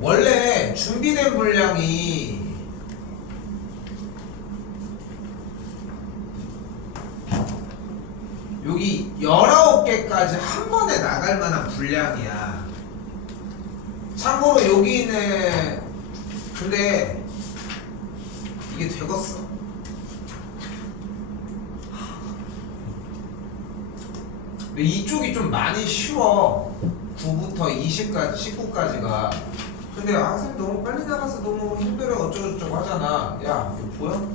원래 준비된 분량이 여기 19개까지 한 번에 나갈 만한 분량이야. 참고로 여기는 근데 이게 되겠어. 근데 이쪽이 좀 많이 쉬워. 9부터 20까지 19까지가. 근데 선생님 너무 빨리 나가서 너무 힘들어 어쩌고저쩌고 하잖아. 야 이거 보여?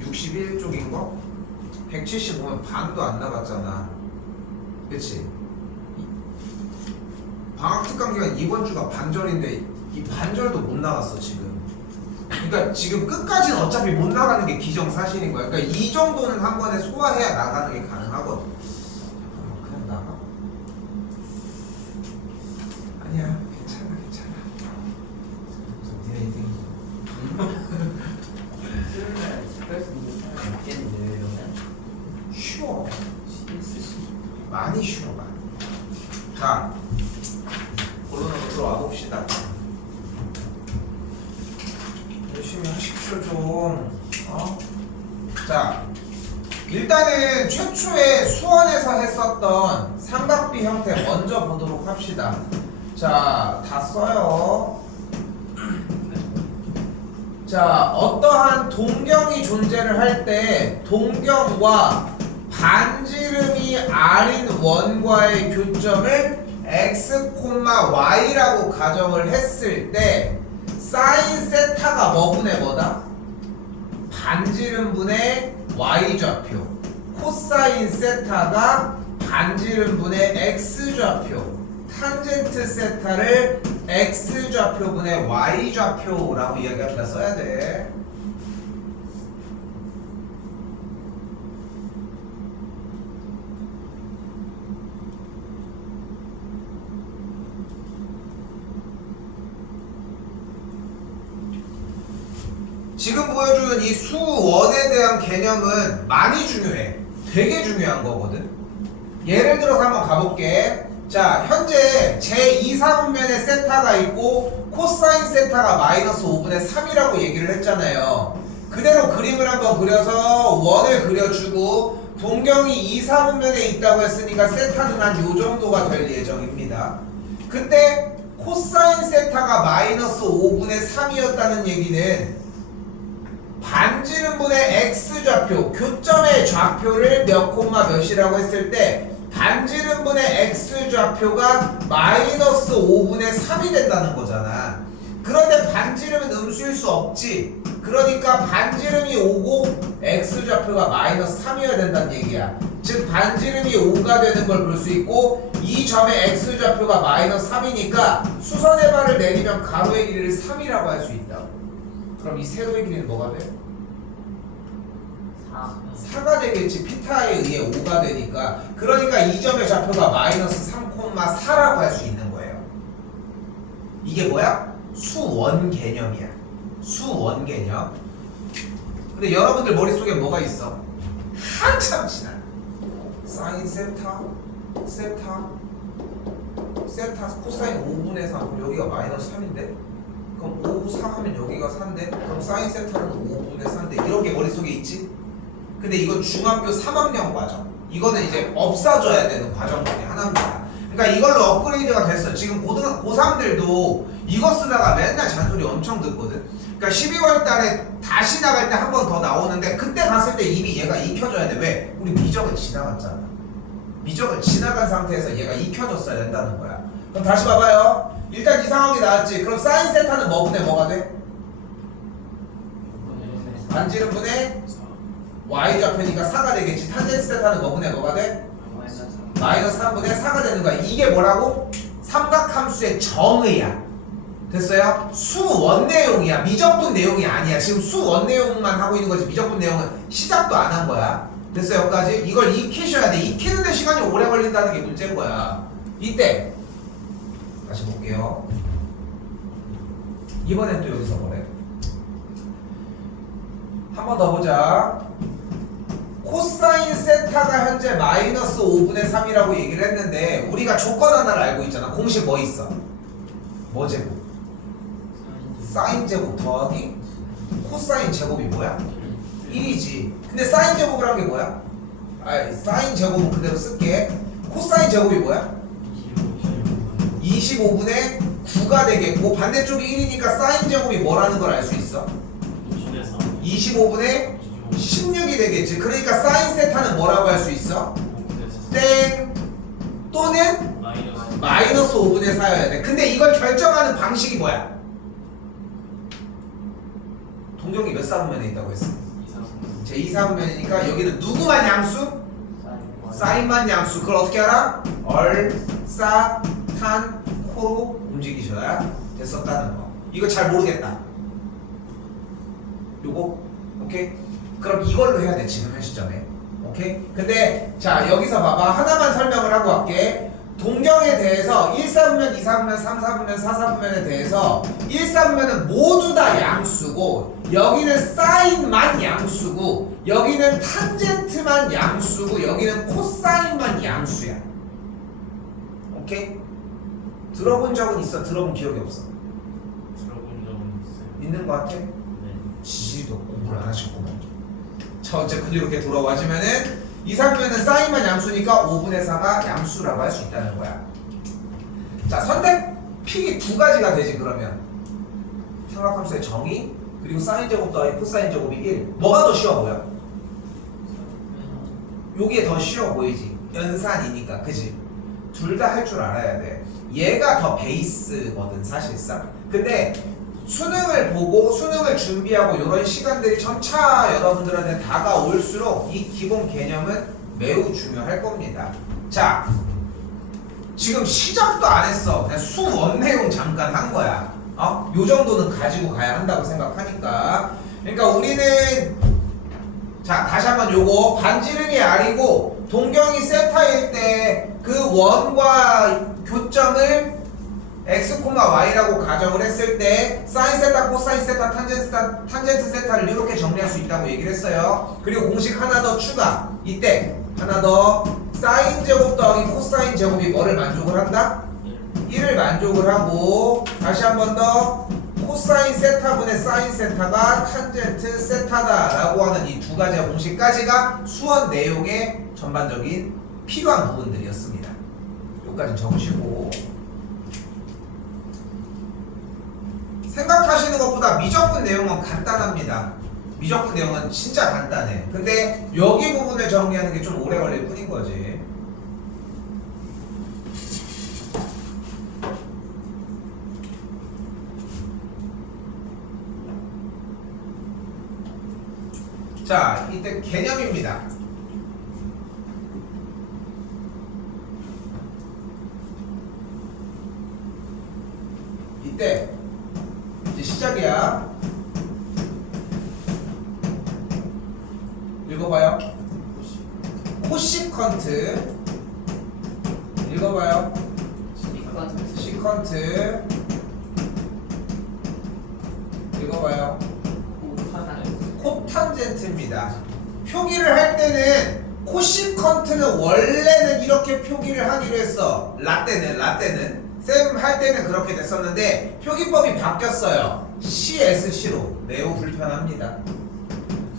61쪽인 거? 170 보면 반도 안 나갔잖아. 그치? 방학특강 기간 이번 주가 반절인데 이 반절도 못 나갔어 지금. 그러니까 지금 끝까지는 어차피 못 나가는 게 기정사실인 거야. 그러니까 이 정도는 한 번에 소화해야 나가는 게 가능하거든. 잠깐만 그냥 나가? 아니야 괜찮아. 니네 인생 쉬워. 많이 쉬워 많이. 자 본론으로 들어와 봅시다. 열심히 하십시오 좀. 자 일단은 최초에 수원에서 했었던 삼각비 형태 먼저 보도록 합시다. 자 다 써요. 자 어떠한 동경이 존재를 할 때 동경과 반지름이 R인 원과의 교점을 x, y라고 가정을 했을 때 사인 세타가 뭐분의 뭐다? 반지름분의 y좌표. 코사인 세타가 반지름분의 x좌표. 탄젠트 세타를 x좌표분의 y좌표라고 이야기합니다. 써야 돼. 지금 보여주는 이 수원에 대한 개념은 많이 중요해. 되게 중요한 거거든. 예를 들어서 한번 가볼게. 자, 현재 제2사분면에 세타가 있고 코사인 세타가 마이너스 5분의 3이라고 얘기를 했잖아요. 그대로 그림을 한번 그려서 원을 그려주고 동경이 2사분면에 있다고 했으니까 세타는 한 요 정도가 될 예정입니다. 그때 코사인 세타가 마이너스 5분의 3이었다는 얘기는 반지름분의 x좌표, 교점의 좌표를 몇 콤마 몇이라고 했을 때 반지름분의 x좌표가 마이너스 5분의 3이 된다는 거잖아. 그런데 반지름은 음수일 수 없지. 그러니까 반지름이 5고 x좌표가 마이너스 3이어야 된다는 얘기야. 즉 반지름이 5가 되는 걸 볼 수 있고 이 점의 x좌표가 마이너스 3이니까 수선의 발을 내리면 가로의 길이를 3이라고 할 수 있다. 그럼 이 세로의 길이는 뭐가 돼? 4가 되겠지. 피타에 의해 5가 되니까. 그러니까 이 점의 좌표가 마이너스 3,4라고 할 수 있는 거예요. 이게 뭐야? 수원 개념이야. 수원 개념. 근데 여러분들 머릿속에 뭐가 있어? 한참 지난 사인 세타 코사인 5분의 3. 여기가 마이너스 3인데 그럼 5, 4 하면 여기가 4인데 그럼 사인 세타는 5분의 4인데 이런 게 머릿속에 있지? 근데 이건 중학교 3학년 과정. 이거는 이제 없어져야 되는 과정 중에 하나입니다. 그러니까 이걸로 업그레이드가 됐어. 지금 고3들도 이거 쓰다가 맨날 잔소리 엄청 듣거든. 그러니까 12월 달에 다시 나갈 때 한 번 더 나오는데 그때 갔을 때 이미 얘가 익혀져야 돼. 왜? 우리 미적은 지나갔잖아. 미적은 지나간 상태에서 얘가 익혀졌어야 된다는 거야. 그럼 다시 봐봐요. 일단 이 상황이 나왔지. 그럼 사인 세타는 뭐분의 뭐가 돼? 반지름분의 y좌표니까 4가 되겠지. 탄젠트 세타는 뭐분의 뭐가 돼? 마이너스 3분의 4가 되는 거야. 이게 뭐라고? 삼각함수의 정의야. 됐어요? 수원 내용이야. 미적분 내용이 아니야. 지금 수원 내용만 하고 있는 거지. 미적분 내용은 시작도 안 한 거야. 됐어요? 여기까지? 이걸 익히셔야 돼. 익히는데 시간이 오래 걸린다는 게 문제인 거야. 이때 다시 볼게요. 이번엔 또 여기서 뭐래? 한 번 더 보자. 코사인 세타가 현재 마이너스 5분의 3이라고 얘기를 했는데 우리가 조건 하나를 알고 있잖아. 공식 뭐 있어? 뭐 제곱? 사인 제곱 더하기 코사인 제곱이 뭐야? 1이지. 근데 사인 제곱을 한 게 뭐야? 사인 제곱은 그대로 쓸게. 코사인 제곱이 뭐야? 25분의 9가 되겠고 반대쪽이 1이니까 사인 제곱이 뭐라는 걸 알 수 있어? 25분의 16이 되겠지. 그러니까 사인 세타는 뭐라고 할 수 있어? 땡 또는 마이너스 5분의 4여야 돼. 근데 이걸 결정하는 방식이 뭐야? 동경이 몇 사분면에 있다고 했어? 제 2사분면이니까 여기는 누구만 양수? 사인만 양수. 그걸 어떻게 알아? 얼, 탄, 코로 움직이셔야 됐었다는 거. 이거 잘 모르겠다. 요거 오케이? 그럼 이걸로 해야 돼 지금 현 시점에. 오케이? 근데 자 여기서 봐봐. 하나만 설명을 하고 갈게. 동경에 대해서 1사분면, 2사분면, 3사분면, 4사분면에 대해서 1사분면은 모두 다 양수고 여기는 사인만 양수고 여기는 탄젠트만 양수고 여기는 코사인만 양수야. 오케이? 들어본 적은 있어? 들어본 기억이 없어? 들어본 적은 있어요. 있는 거 같아? 네. 지지도 공부를 안 하셨구만. 자 어쨌든 이렇게 돌아와지면은 2사분면은 사인만 양수니까 5분의 4가 양수라고 할 수 있다는 거야. 자 선택픽이 두 가지가 되지. 그러면 삼각함수의 정의 그리고 사인 제곱 더하기 코사인 제곱이 1. 뭐가 더 쉬워 보여? 요게 더 쉬워 보이지. 연산이니까. 그지? 둘 다 할 줄 알아야 돼. 얘가 더 베이스거든 사실상. 근데 수능을 보고 수능을 준비하고 이런 시간들이 점차 여러분들한테 다가올수록 이 기본 개념은 매우 중요할 겁니다. 자 지금 시작도 안 했어. 그냥 수원 내용 잠깐 한 거야. 요 정도는 가지고 가야 한다고 생각하니까. 그러니까 우리는 자 다시 한번 요거 반지름이 R이고 동경이 세타일 때 그 원과 교점을 x, y라고 가정을 했을 때 사인 세타, 코사인 세타, 탄젠트 세타를 이렇게 정리할 수 있다고 얘기를 했어요. 그리고 공식 하나 더 추가. 이때 하나 더 사인 제곱 더하기 코사인 제곱이 뭐를 만족을 한다? 1을 만족을 하고 다시 한 번 더 코사인 세타분의 사인 세타가 탄젠트 세타다 라고 하는 이 두 가지 공식까지가 수원 내용의 전반적인 필요한 부분들이었습니다. 여기까지 적으시고 생각하시는 것보다 미적분 내용은 간단합니다. 미적분 내용은 진짜 간단해. 근데 여기 부분을 정리하는 게 좀 오래 걸릴 뿐인 거지. 자, 이때 개념입니다. 이때 이제 시작이야. 읽어봐요. 코시컨트. 읽어봐요. 시컨트. 읽어봐요. 코탄젠트입니다. 표기를 할 때는 코시컨트는 원래는 이렇게 표기를 하기로 했어. 라떼는 쌤 할 때는 그렇게 됐었는데 표기법이 바뀌었어요. CSC로. 매우 불편합니다.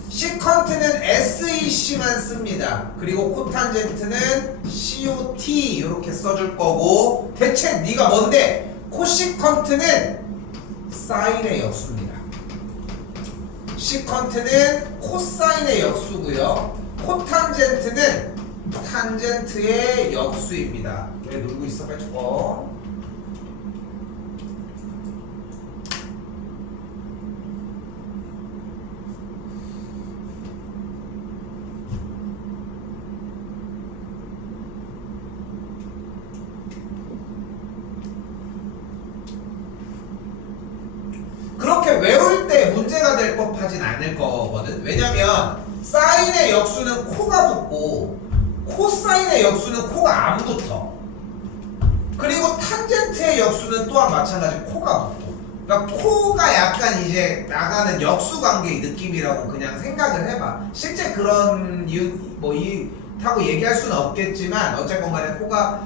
시컨트는 SEC만 씁니다. 그리고 코탄젠트는 COT 이렇게 써줄 거고 대체 네가 뭔데? 코시컨트는 사인의 역수입니다. 시컨트는 코사인의 역수고요. 코탄젠트는 탄젠트의 역수입니다. 왜 놀고 있어? 빨리 적어. 그렇게 외울 때 문제가 될 법하진 않을 거거든. 왜냐면 사인의 역수는 코가 붙고 코사인의 역수는 코가 안 붙어. 그리고 탄젠트의 역수는 또한 마찬가지 코가 붙고. 그러니까 코가 약간 이제 나가는 역수 관계의 느낌이라고 그냥 생각을 해봐. 실제 그런 이유 타고 얘기할 수는 없겠지만 어쨌건 간에 코가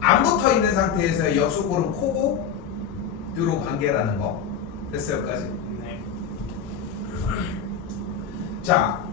안 붙어 있는 상태에서 역수꼴은 코고 요런 관계라는 거. 됐어요, 여기까지? 네. 자,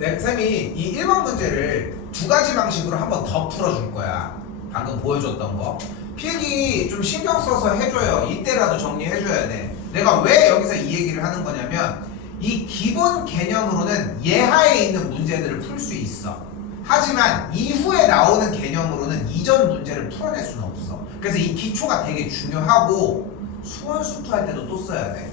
쌤이 이 1번 문제를 두 가지 방식으로 한 번 더 풀어줄 거야. 방금 보여줬던 거. 필기 좀 신경 써서 해줘요. 이때라도 정리해줘야 돼. 내가 왜 여기서 이 얘기를 하는 거냐면 이 기본 개념으로는 예하에 있는 문제들을 풀 수 있어. 하지만 이후에 나오는 개념으로는 이전 문제를 풀어낼 수는 없어. 그래서 이 기초가 되게 중요하고 수원수투 할 때도 또 써야 돼.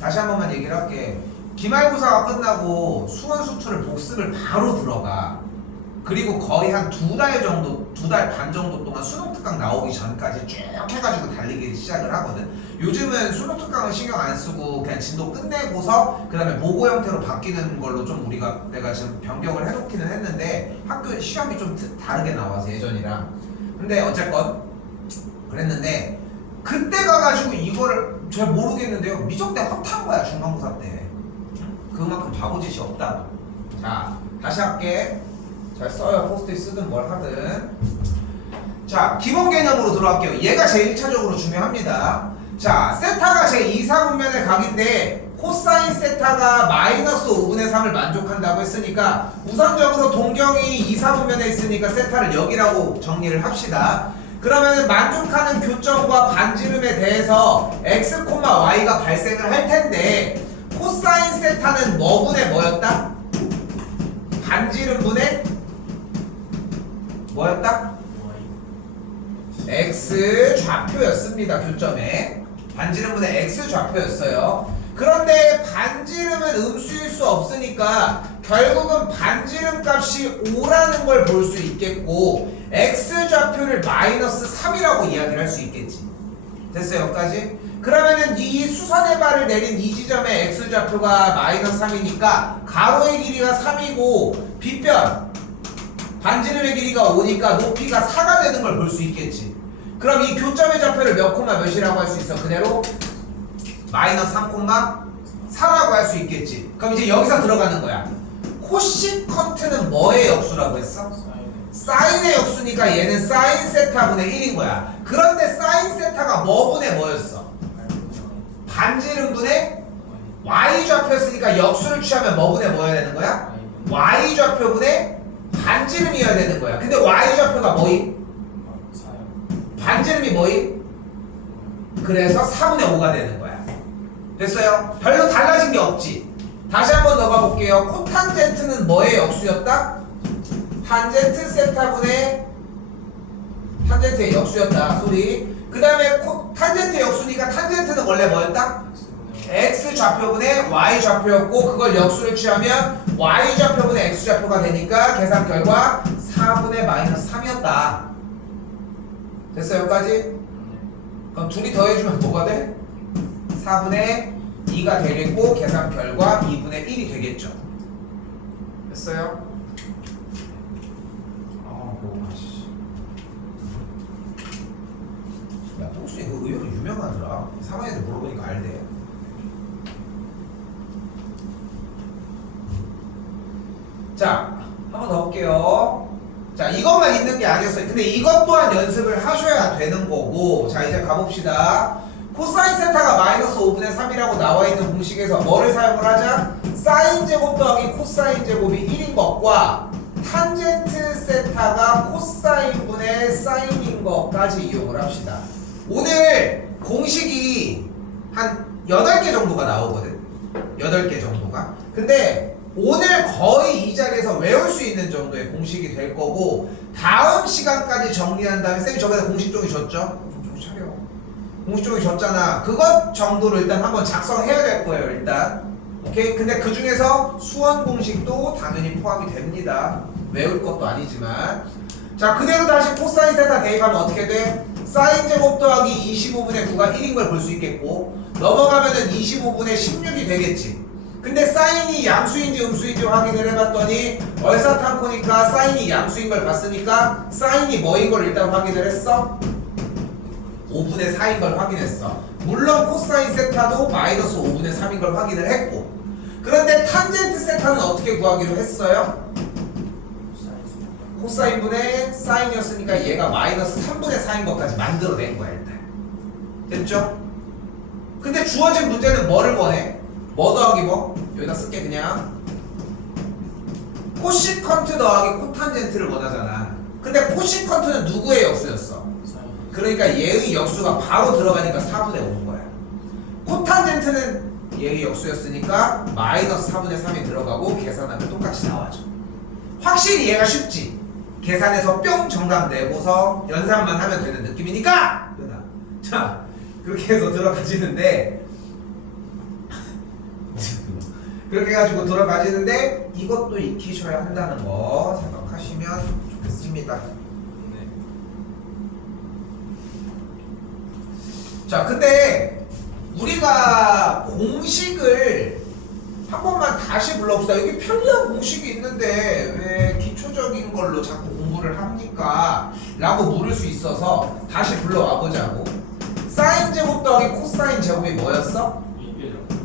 다시 한 번만 얘기를 할게. 기말고사가 끝나고 수원수투를 복습을 바로 들어가. 그리고 거의 한 2달 정도, 2달 반 정도 동안 수능특강 나오기 전까지 쭉 해가지고 달리기 시작을 하거든. 요즘은 수능특강은 신경 안 쓰고 그냥 진도 끝내고서 그 다음에 모고 형태로 바뀌는 걸로 좀 내가 지금 변경을 해놓기는 했는데 학교 시험이 좀 다르게 나와서 예전이랑. 근데 어쨌건 그랬는데 그때 가가지고 이거를 잘 모르겠는데요. 미적대 헛한 거야 중간고사 때. 그만큼 바보짓이 없다. 자, 다시 할게. 잘 써요. 포스트잇 쓰든 뭘 하든. 자, 기본 개념으로 들어갈게요. 얘가 제일 1차적으로 중요합니다. 자, 세타가 제 2사분면의 각인데 코사인 세타가 마이너스 5분의 3을 만족한다고 했으니까 우선적으로 동경이 2사분면에 있으니까 세타를 여기라고 정리를 합시다. 그러면 만족하는 교점과 반지름에 대해서 x, y가 발생을 할 텐데 코사인 세타는 뭐분의 뭐였다? 반지름분의 뭐였다? x 좌표였습니다. 교점에 반지름분의 x 좌표였어요. 그런데 반지름은 음수일 수 없으니까 결국은 반지름 값이 5라는 걸 볼 수 있겠고 x 좌표를 마이너스 3이라고 이야기를 할 수 있겠지. 됐어요? 여기까지? 그러면은 이 수선의 발을 내린 이 지점의 x 좌표가 마이너스 3이니까 가로의 길이가 3이고 빗변 반지름의 길이가 5니까 높이가 4가 되는 걸 볼 수 있겠지. 그럼 이 교점의 좌표를 몇 콤마 몇이라고 할 수 있어? 그대로 마이너스 3,4라고 할 수 있겠지. 그럼 이제 여기서 들어가는 거야. 코시컨트는 뭐의 역수라고 했어? 사인의 역수니까 얘는 사인 세타분의 1인 거야. 그런데 사인 세타가 뭐분의 뭐였어? 반지름분의 y 좌표였으니까 역수를 취하면 뭐분의 뭐여야 되는 거야? y 좌표분의 반지름이어야 되는 거야. 근데 y 좌표가 뭐임? 반지름이 뭐임? 그래서 4분의 5가 되는 거야. 됐어요? 별로 달라진 게 없지. 다시 한번 더 가볼게요. 코탄젠트는 뭐의 역수였다? 탄젠트 세타분의 탄젠트의 역수였다. 소리. 그 다음에 탄젠트 역수니까 탄젠트는 원래 뭐였다? x 좌표분의 y 좌표였고 그걸 역수를 취하면 y 좌표분의 x 좌표가 되니까 계산 결과 4분의 마이너스 3이었다. 됐어요? 여기까지? 그럼 둘이 더해주면 뭐가 돼? 4분의 2가 되겠고 계산 결과 2분의 1이 되겠죠. 됐어요? 야, 똥순이 그 의외로 유명하더라. 사방에서 물어보니까 알대. 자, 한 번 더 볼게요. 자, 이것만 있는 게 아니었어요. 근데 이것 또한 연습을 하셔야 되는 거고. 자, 이제 가봅시다. 코사인 세타가 마이너스 5분의 3이라고 나와 있는 공식에서 뭐를 사용을 하자? 사인 제곱 더하기 코사인 제곱이 1인 것과 탄젠트 세타가 코사인분의 사인인 것까지 이용을 합시다. 오늘 공식이 한 8개 정도가 나오거든. 8개 정도가. 근데 오늘 거의 이 자리에서 외울 수 있는 정도의 공식이 될 거고 다음 시간까지 정리한 다음에 쌤이 저번에 공식종이 줬죠? 좀 차려. 공식종이 줬잖아. 그것 정도를 일단 한번 작성해야 될 거예요. 일단 오케이? 근데 그 중에서 수원 공식도 당연히 포함이 됩니다. 외울 것도 아니지만. 자, 그대로 다시 코사인 세타 대입하면 어떻게 돼? 사인 제곱 더하기 25분의 9가 1인 걸 볼 수 있겠고 넘어가면은 25분의 16이 되겠지. 근데 사인이 양수인지 음수인지 확인을 해봤더니 얼사탄코니까 사인이 양수인 걸 봤으니까 사인이 뭐인 걸 일단 확인을 했어? 5분의 4인 걸 확인했어. 물론 코사인 세타도 마이너스 5분의 3인 걸 확인을 했고 그런데 탄젠트 세타는 어떻게 구하기로 했어요? 코사인분의 사인이었으니까 얘가 마이너스 3분의 4인 것까지 만들어낸 거야 일단. 됐죠? 근데 주어진 문제는 뭐를 원해? 뭐 더하기 뭐? 여기다 쓸게 그냥 코시컨트 더하기 코탄젠트를 원하잖아. 근데 코시컨트는 누구의 역수였어? 그러니까 얘의 역수가 바로 들어가니까 4분의 5인 거야. 코탄젠트는 얘의 역수였으니까 마이너스 4분의 3이 들어가고 계산하면 똑같이 나와줘. 확실히 얘가 쉽지? 계산해서 뿅 정답 내고서 연산만 하면 되는 느낌이니까! 자, 그렇게 해서 들어가지는데 그렇게 해가지고 돌아가지는데 이것도 익히셔야 한다는 거 생각하시면 좋겠습니다. 네. 자, 근데 우리가 공식을 한 번만 다시 불러봅시다. 여기 편리한 공식이 있는데 왜 기초적인 걸로 자꾸 공부를 합니까? 라고 물을 수 있어서 다시 불러와 보자고. 사인 제곱 더하기 코사인 제곱이 뭐였어?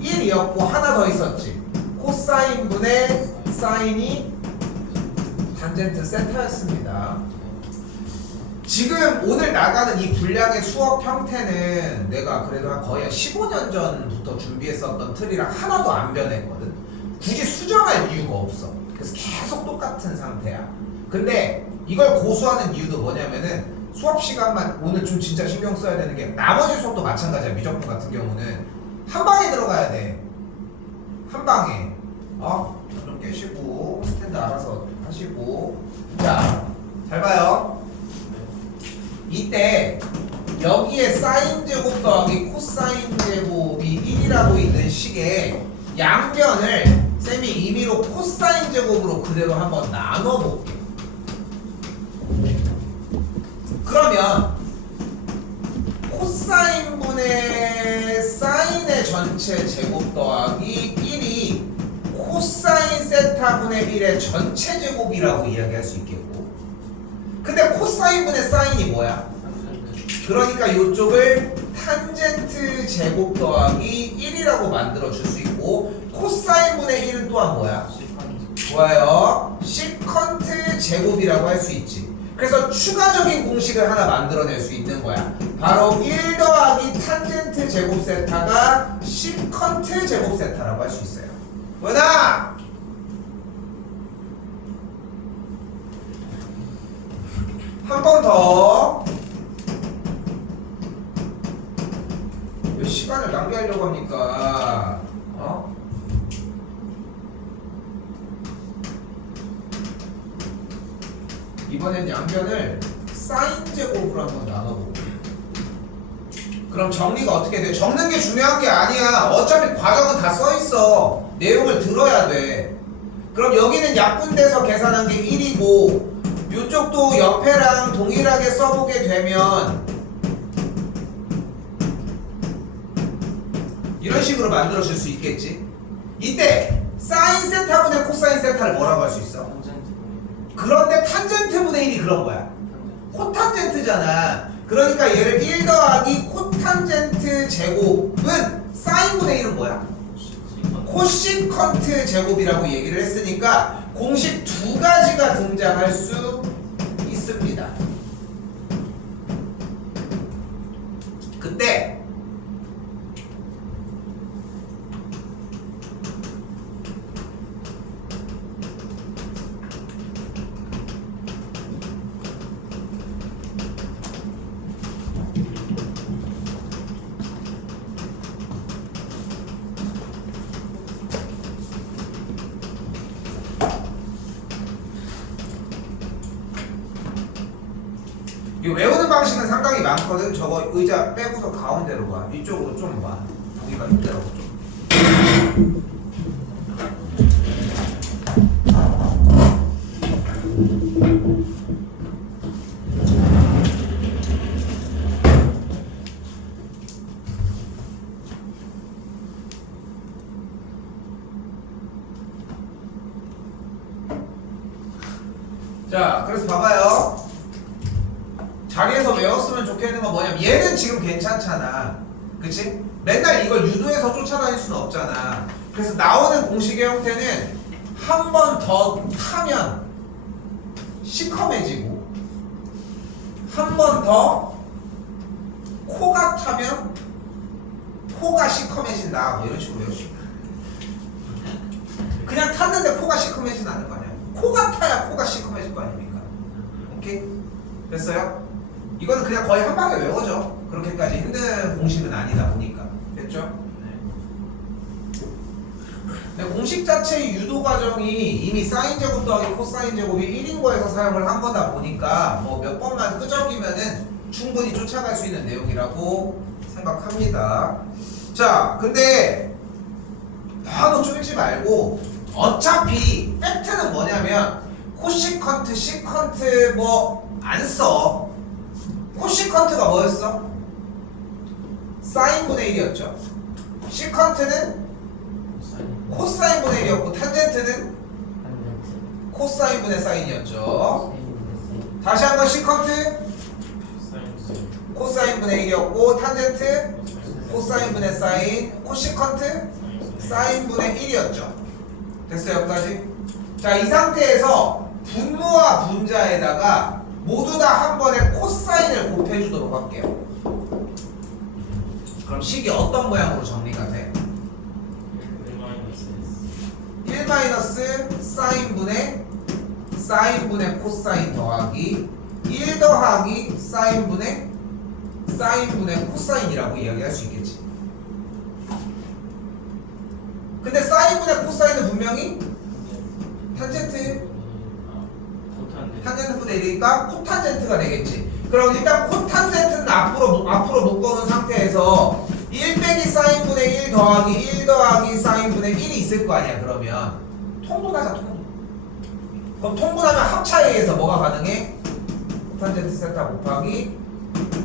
1이었고 하나 더 있었지. 코사인 분의 사인이 탄젠트 세타였습니다. 지금 오늘 나가는 이 분량의 수업 형태는 내가 그래도 거의 15년 전부터 준비했었던 틀이랑 하나도 안 변했거든. 굳이 수정할 이유가 없어. 그래서 계속 똑같은 상태야. 근데 이걸 고수하는 이유도 뭐냐면은 수업 시간만 오늘 좀 진짜 신경 써야 되는 게 나머지 수업도 마찬가지야. 미적분 같은 경우는 한 방에 들어가야 돼. 한 방에. 좀 깨시고 스탠드 알아서 하시고. 자, 잘 봐요. 이때 여기에 사인 제곱 더하기 코사인 제곱이 1이라고 있는 식의 양변을 쌤이 임의로 코사인 제곱으로 그대로 한번 나눠볼게. 그러면 코사인 분의 사인의 전체 제곱 더하기 1이 코사인 세타 분의 1의 전체 제곱이라고 이야기할 수 있겠고, 근데 코사인 분의 사인이 뭐야? 그러니까 이쪽을 탄젠트 제곱 더하기 1이라고 만들어 줄 수 있고, 코사인 분의 1은 또한 뭐야? 좋아요. 시컨트 제곱이라고 할 수 있지. 그래서 추가적인 공식을 하나 만들어낼 수 있는 거야. 바로 1 더하기 탄젠트 제곱 세타가 시컨트 제곱 세타라고 할 수 있어요. 뭐다? 한 번 더. 왜 시간을 낭비하려고 합니까? 이번엔 양변을 사인 제곱으로 한번 나눠보고. 그럼 정리가 어떻게 돼? 적는 게 중요한 게 아니야. 어차피 과정은 다 써있어. 내용을 들어야 돼. 그럼 여기는 약분돼서 계산한 게 1이고 이쪽도 옆에랑 동일하게 써보게 되면 이런 식으로 만들어줄 수 있겠지. 이때 사인 세타분의 코사인 세타를 뭐라고 할 수 있어? 그런데 탄젠트분의 1이 그런 거야. 코탄젠트잖아. 그러니까 얘를 1 더하기 코탄젠트 제곱은 사인분의 1은 뭐야? 코시컨트 제곱이라고 얘기를 했으니까 공식 두 가지가 등장할 수 있습니다. 그때 이 외우는 방식은 상당히 많거든. 저거 의자 빼고서 가운데로 가. 이쪽으로 좀 와. 보기가 힘들어. 자, 그래서 봐봐요. 자리에서 외웠으면 좋겠는 건 뭐냐면 얘는 지금 괜찮잖아. 그치? 맨날 이걸 유도해서 쫓아다닐 수는 없잖아. 그래서 나오는 공식의 형태는 한 번 더 타면 시커매지고 한 번 더 코가 타면 포가 시커매진다 뭐 이런 식으로 외우시고 그냥 탔는데 포가 시커매진 않을 거 아니야. 코가 타야 포가 시커매질 거 아닙니까? 오케이? 됐어요? 이거는 그냥 거의 한 방에 외워져. 그렇게까지 힘든 공식은 아니다 보니까. 됐죠? 근데 공식 자체의 유도 과정이 이미 사인 제곱 더하기 코사인 제곱이 1인 거에서 사용을 한 거다 보니까 뭐 몇 번만 끄적이면은 충분히 쫓아갈 수 있는 내용이라고 생각합니다. 자, 근데 너무 쫄지 말고 어차피 팩트는 뭐냐면 코시컨트, 시컨트 뭐 안 써. 코시컨트가 뭐였어? 사인분의 1이었죠. 시컨트는 코사인분의 1이었고 탄젠트는 코사인분의 사인이었죠. 다시 한번 시컨트 코사인분의 1이었고 탄젠트 코사인분의 사인 코시컨트 사인분의 1이었죠. 됐어요 여기까지? 자, 이 상태에서 분모와 분자에다가 모두 다 한 번에 코사인을 곱해주도록 할게요. 그럼 식이 어떤 모양으로 정리가 돼? 1 마이너스 사인분의 코사인 더하기 1 더하기 사인분의 코사인이라고 이야기할 수 있겠지. 근데 사인분의 코사인은 분명히 탄젠트 분의 1이니까 코탄젠트가 되겠지. 그럼 일단 코탄젠트는 앞으로 묶어놓은 상태에서 1 빼기 사인분의 1 더하기 1 더하기 사인분의 1이 있을 거 아니야. 그러면 통분하자. 통분. 그럼 통분하면 합차에 의해서 뭐가 가능해? 코탄젠트 세타 곱하기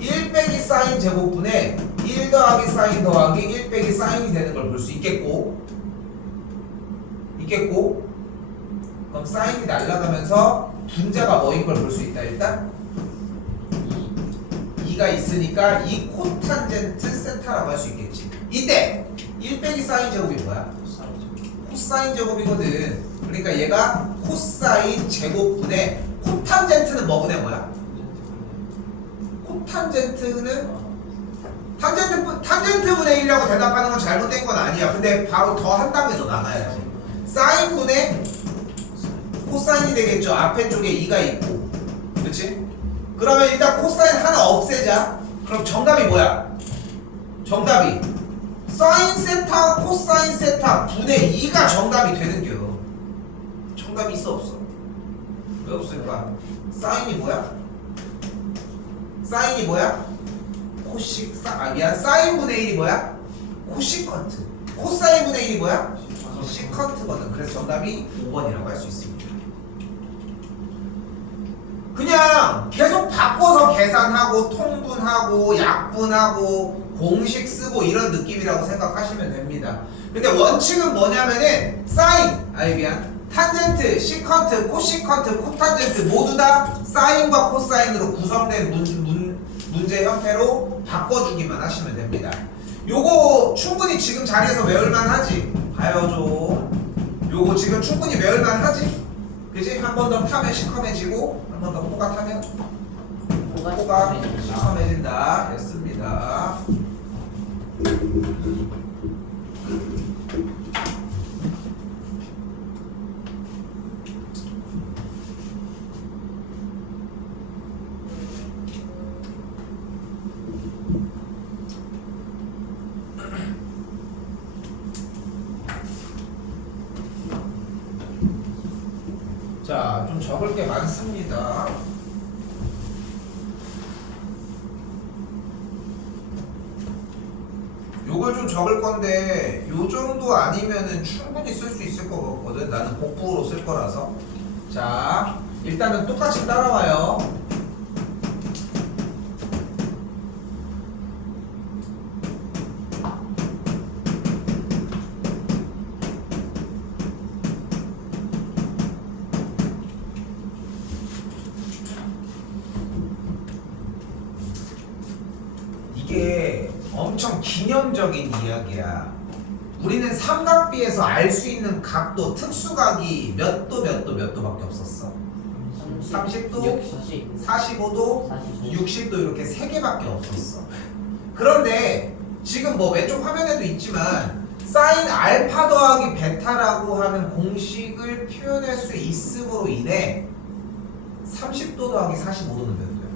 1 빼기 사인 제곱분의 1 더하기 사인 더하기 1 빼기 사인이 되는 걸 볼 수 있겠고 그럼 사인이 날아가면서 분자가 뭐인 걸 볼 수 있다. 일단 2가 있으니까 이 코탄젠트 세타라고 할 수 있겠지. 이때 1 빼기 사인 제곱이 뭐야? 코사인 제곱이거든. 그러니까 얘가 코사인 제곱분의 코탄젠트는 뭐분의 뭐야? 코탄젠트는 탄젠트분의 1이라고 대답하는 건 잘못된 건 아니야. 근데 바로 더 한 단계 더 나가야지. 사인분의 코사인이 되겠죠. 앞에 쪽에 2가 있고. 그치? 그러면 일단 코사인 하나 없애자. 그럼 정답이 뭐야? 정답이 사인 세타 코사인 세타 분의 2가 정답이 되는겨. 정답이 있어 없어? 왜 없을까? 사인이 뭐야? 사인분의 1이 뭐야? 코시컨트. 코사인분의 1이 뭐야? 시컨트거든. 그래서 정답이 5번이라고 할 수 있습니다. 그냥 계속 바꿔서 계산하고 통분하고 약분하고 공식 쓰고 이런 느낌이라고 생각하시면 됩니다. 근데 원칙은 뭐냐면은 탄젠트, 시컨트, 코시컨트, 코탄젠트 모두 다 사인과 코사인으로 구성된 문제 형태로 바꿔주기만 하시면 됩니다. 요거 충분히 지금 자리에서 외울만 하지? 봐요죠. 요거 지금 충분히 외울만 하지? 그지? 한 번 더 타면 시커매지고 한 번 더 코가 타면 코가 시커매진다 였습니다. 자, 좀 적을 게 많습니다. 요걸 좀 적을 건데 요 정도 아니면은 충분히 쓸 수 있을 것 같거든. 나는 복부로 쓸 거라서. 자, 일단은 똑같이 따라와요. 이게 엄청 기념적인 이야기야. 우리는 삼각비에서 알 수 있는 각도, 특수각이 몇 도밖에 없었어. 30도, 45도, 60도 이렇게 3개밖에 없었어. 그런데 지금 뭐 왼쪽 화면에도 있지만 사인 알파 더하기 베타라고 하는 공식을 표현할 수 있음으로 인해 30도 더하기 45도는 몇 도야?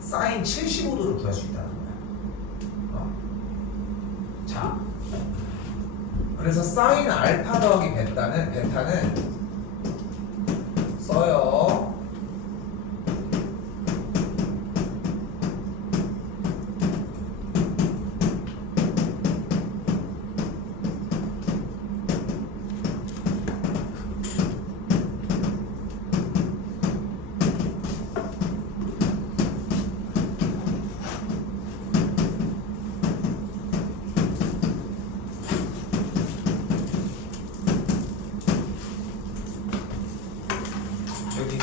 사인 75도를 구할 수 있다는 거야. 자, 그래서 사인 알파 더하기 베타는 써요. 여기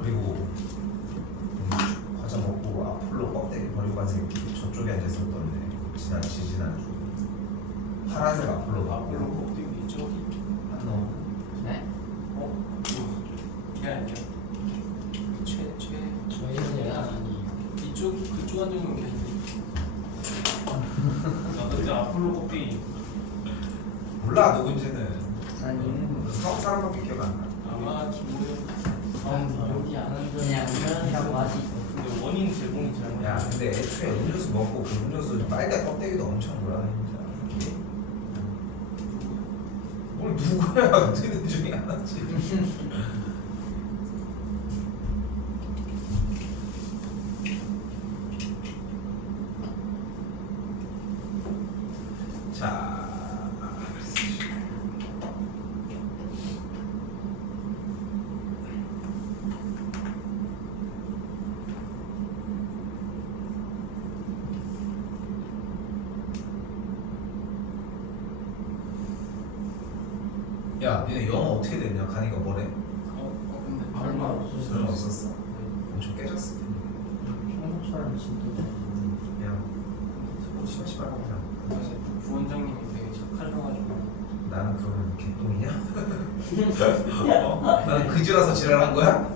그리고 과자 먹고 아폴로 껍데기 버리고 간 새끼 저쪽에 앉아 있었던데 지난주 파란색 아폴로 아폴로 껍데기 저기. 한 놈. 네? 이게 아니야. 최 저희는 아니 이쪽 그쪽 앉으면 괜찮지. 나 그때 아폴로 껍데기 몰라 누군지는 아니 사업 사람밖에 기억 안 나. 아마 김호영. 여기 안 그냥 우연이라고 하지. 근데 원인 제공이 잘못. 야 근데 애초에 음료수 먹고 그 음료수 빨대 껍데기도 엄청 뭐라 진짜. 뭘 누구야 너희들 중에 하나지. 자. 야, 니네 영어 어떻게 됐냐? 가니까 뭐래? 근데 얼마 없었어. 소용 없었어. 엄청 깨졌어. 평소처럼 진도 야, 씨발 그냥. 사실 부원장님이 되게 착하셔가지고. 나는 그러면 개똥이냐? 나는 그지라서 지랄한 거야?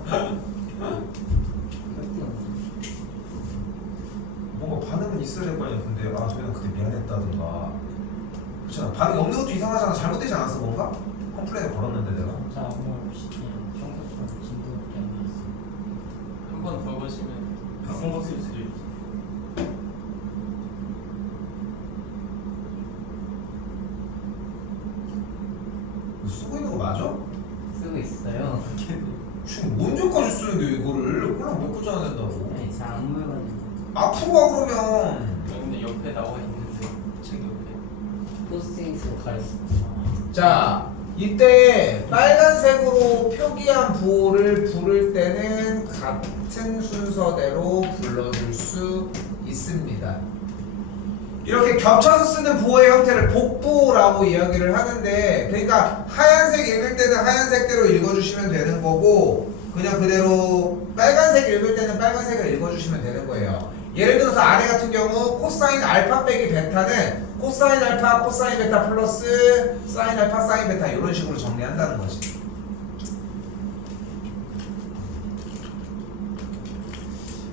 뭔가 반응은 있어야 될 거 아니야. 근데 아 저희는 그때 미안했다든가. 그렇잖아. 반응이 없는 것도 이상하잖아. 잘못되지 않았어 뭔가? 컴플레인을 걸었는데 내가. 진짜 아무 말 없이 그냥 평소처럼 진도밖에 안 나왔어. 한 번 더 보시면 먹었을 수도 있지. 이거 쓰고 있는 거 맞아? 쓰고 있어요. 지금 언제까지 쓰는데 이거를 꼴랑 몇 분째 안 된다고? 네, 잘안 물어가지고 앞으로 가 그러면. 근데 옆에 나와 있는데 책 옆에. 포스팅스로 가렸어. 자, 이때 빨간색으로 표기한 부호를 부를 때는 같은 순서대로 불러줄 수 있습니다. 이렇게 겹쳐서 쓰는 부호의 형태를 복부라고 이야기를 하는데, 그러니까 하얀색 읽을 때는 하얀색대로 읽어주시면 되는 거고, 그냥 그대로 빨간색 읽을 때는 빨간색을 읽어주시면 되는 거예요. 예를 들어서 아래 같은 경우 코사인 알파 빼기 베타는 코사인 알파 코사인 베타 플러스 사인 알파 사인 베타 이런 식으로 정리한다는 거지.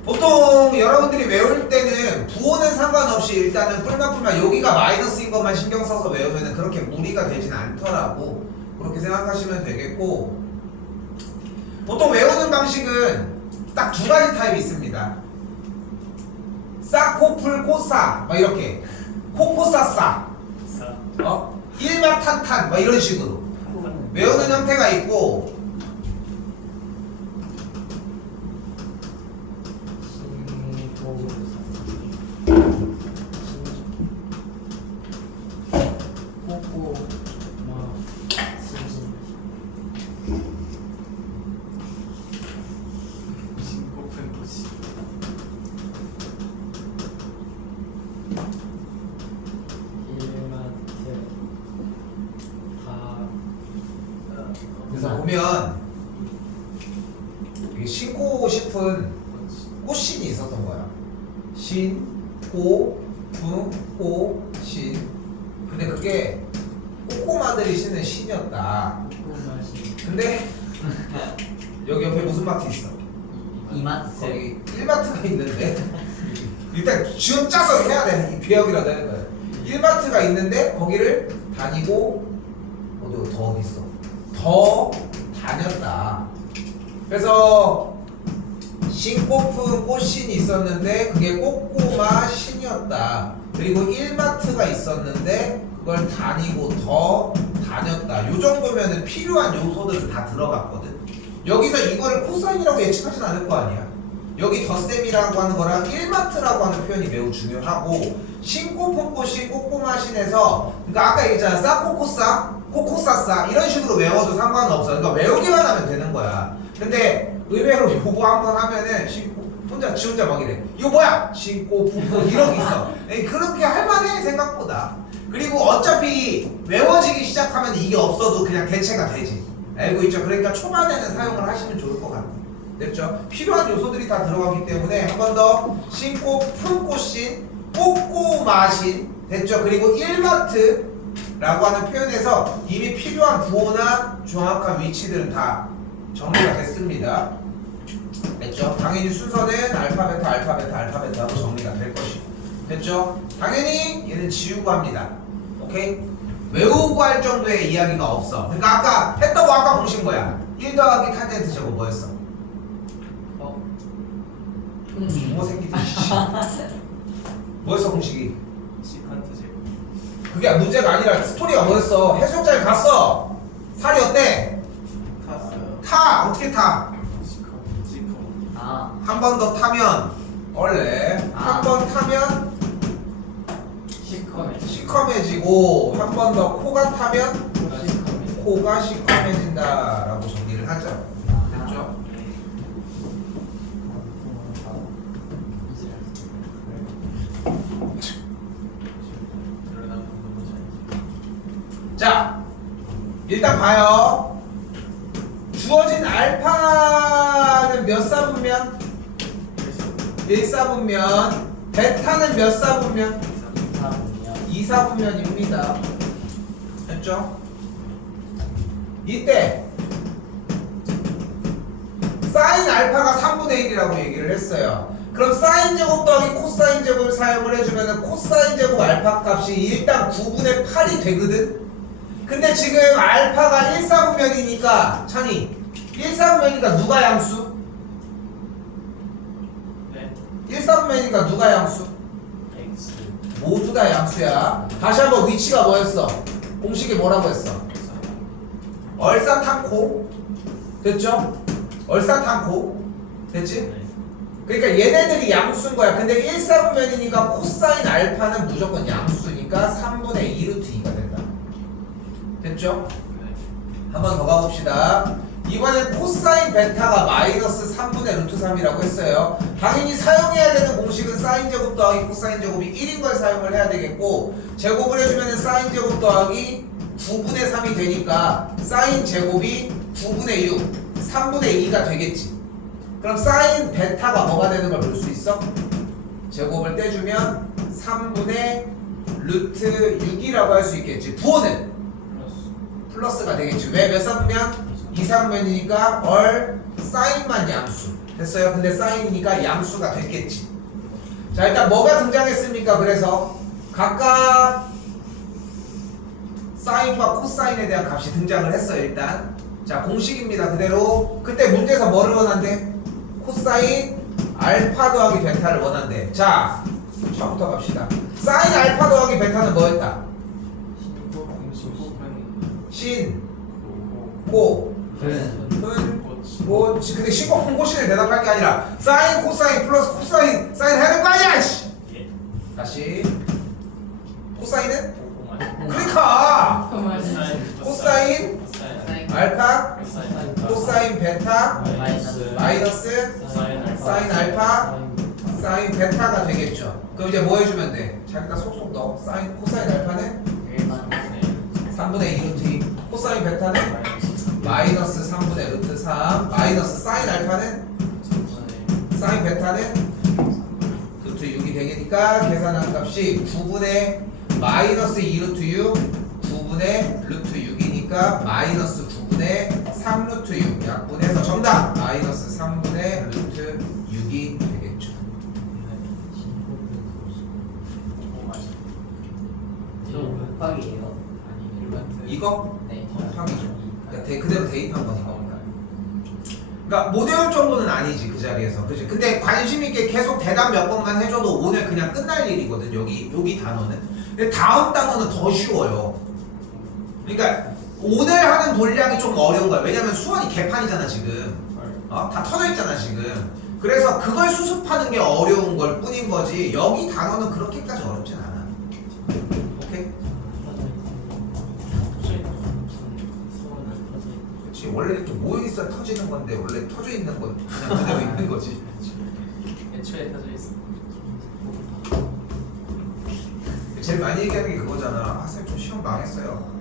보통 여러분들이 외울 때는 부호는 상관없이 일단은 뿔마뿔마 여기가 마이너스인 것만 신경 써서 외우면 그렇게 무리가 되진 않더라고. 그렇게 생각하시면 되겠고, 보통 외우는 방식은 딱 두 가지 타입이 있습니다. 싸, 코, 풀, 코싸 막 이렇게 코코싸싸 일마탄탄 막 이런 식으로 외우는 형태가 있고, 꼬꼬 막 신신 신고픈 도시. 일마트 가 그래서 보면 이게 신고 싶은 꽃신이 있었던 거야. 신, 고, 부, 고, 신, 근데 그게 꼬꼬마들이 신는 신이었다. 꼬꼬마시 근데 여기 옆에 무슨 마트 있어? 이마트 거기 1마트가 있는데 일단 지금 짜서 해야 돼. 이 비역이라도 해야 돼. 1마트가 있는데 거기를 다니고 더 어디 있어? 더 다녔다. 그래서 신꽃은 꽃신이 있었는데 그게 꼬꼬마 신이었다. 그리고 1마트가 있었는데 그걸 다니고 더 다녔다. 요 정도면은 필요한 요소들은 다 들어갔거든. 여기서 이거를 코사인이라고 예측하진 않을 거 아니야. 여기 덧셈이라고 하는 거랑 1마트라고 하는 표현이 매우 중요하고 신꼬폰꽃이 꼬꼬마신에서 그러니까 아까 얘기했잖아. 싸코코싸, 코코싸싸 이런 식으로 외워도 상관은 없어. 그러니까 외우기만 하면 되는 거야. 근데 의외로 요거 한번 하면은 혼자 지 혼자 막 이래. 이거 뭐야? 신꼬폰꽃 이런 게 있어. 그렇게 할만해 생각보다. 그리고 어차피 외워지기 시작하면 이게 없어도 그냥 대체가 되지. 알고 있죠? 그러니까 초반에는 사용을 하시면 좋을 것 같아. 됐죠? 필요한 요소들이 다 들어가기 때문에 한 번 더 신고 푼꽃신 꼬꼬마신 됐죠? 그리고 1마트라고 하는 표현에서 이미 필요한 부호나 정확한 위치들은 다 정리가 됐습니다. 됐죠? 당연히 순서는 알파 베타 알파 베타 알파 베타로 정리가 될 것이고 됐죠? 당연히 얘는 지우고 합니다. 오케이? 외우고 할 정도의 이야기가 없어. 그러니까 아까 했던 거 아까 공식 뭐야? 1 더하기 탄젠트 제곱 뭐였어? 부모 새끼들 뭐였어 공식이? 시컨트 제곱. 그게 문제가 아니라 스토리가 뭐였어? 해수욕장에 갔어. 살이 어때? 탔어요. 타! 어떻게 타? 시컨. 아 한 번 더 타면 원래 한 번 타면 시컨. 시커매지고 한 번 더 코가 타면 시컨. 코가 시커매진다라고 정리를 하죠. 됐죠? 자, 일단 봐요. 주어진 알파는 몇 사분면? 1사분면. 베타는 몇 사분면? 2사분면입니다. 됐죠? 이때 사인 알파가 3분의 1이라고 얘기를 했어요. 그럼 사인 제곱 더하기 코사인 제곱을 사용을 해주면 코사인 제곱 알파 값이 일단 9분의 8이 되거든? 근데 지금 알파가 1사분면이니까 찬이 1사분면이니까 누가 양수? 네. 1사분면이니까 누가 양수? X. 모두 다 양수야. 다시 한번 위치가 뭐였어? 공식이 뭐라고 했어? 얼싸탄코 됐죠? 얼싸탄코 됐지? 네. 그러니까 얘네들이 양수인 거야. 근데 1사분면이니까 코사인 알파는 무조건 양수니까 3분의 2루트 2가 된다. 됐죠? 네. 한 번 더 가봅시다. 이번엔 코사인 베타가 마이너스 3분의 루트 3이라고 했어요. 당연히 사용해야 되는 공식은 사인 제곱 더하기 코사인 제곱이 1인 걸 사용을 해야 되겠고 제곱을 해주면 사인 제곱 더하기 9분의 3이 되니까 사인 제곱이 9분의 6, 3분의 2가 되겠지. 그럼 사인 베타가 뭐가 되는 걸 볼 수 있어? 제곱을 떼주면 3분의 루트 6이라고 할 수 있겠지. 부호는 플러스가 되겠지. 왜? 몇 사분면? 2사분면이니까 얼 사인만 양수 됐어요. 근데 사인이니까 양수가 됐겠지. 자, 일단 뭐가 등장했습니까? 그래서 각각 사인과 코사인에 대한 값이 등장을 했어요. 일단 자, 공식입니다. 그대로. 그때 문제에서 뭐를 원한대? 코사인 알파 더하기 베타를 원한대. 자, 처음부터 갑시다. 사인 알파 더하기 베타는 뭐였다? 신, 고, 은, 고. 근데 신고 코신을 대답할 게 아니라 사인 코사인 플러스 코사인 사인 해야 될 거 아니야. 씨. 다시 코사인은? 그러니까 코사인 알파 코사인 베타 마이너스 사인 알파 사인 베타가 되겠죠. 그럼 이제 뭐 해주면 돼? 자기가 속속 넣어. 사인 코사인 알파는 3분의 2 루트 2 코사인 베타는 마이너스 3분의 루트 3 마이너스 사인 알파는 사인 베타는 루트 6이 되니까 계산한 값이 9분의 마이너스 2 루트 6 9분의 루트 6이니까 마이너스 9분의 3 루트 6 약분해서 정답 마이너스 3분의 루트 6이 되겠죠. 이거 곱하기예요? 아니 일반 이거 네. 곱하기죠. 그러니까 그대로 대입한 거니까. 그러니까 못 외울 정도는 아니지 그 자리에서, 그지? 근데 관심 있게 계속 대답 몇 번만 해줘도 오늘 그냥 끝날 일이거든. 여기 단어는. 근데 다음 단어는 더 쉬워요. 그러니까 오늘 하는 분량이 좀 어려운 거야. 왜냐면 수원이 개판이잖아 지금. 다 터져 있잖아 지금. 그래서 그걸 수습하는 게 어려운 걸 뿐인 거지. 여기 단어는 그렇게까지 어렵진 않아. 오케이? 그렇지. 원래 이렇게 모여 있어야 터지는 건데 원래 터져 있는 건 그냥 그대로 있는 거지. 애초에 터져 있어. 제일 많이 얘기하는 게 그거잖아. 아, 쌤, 저 시험 망했어요.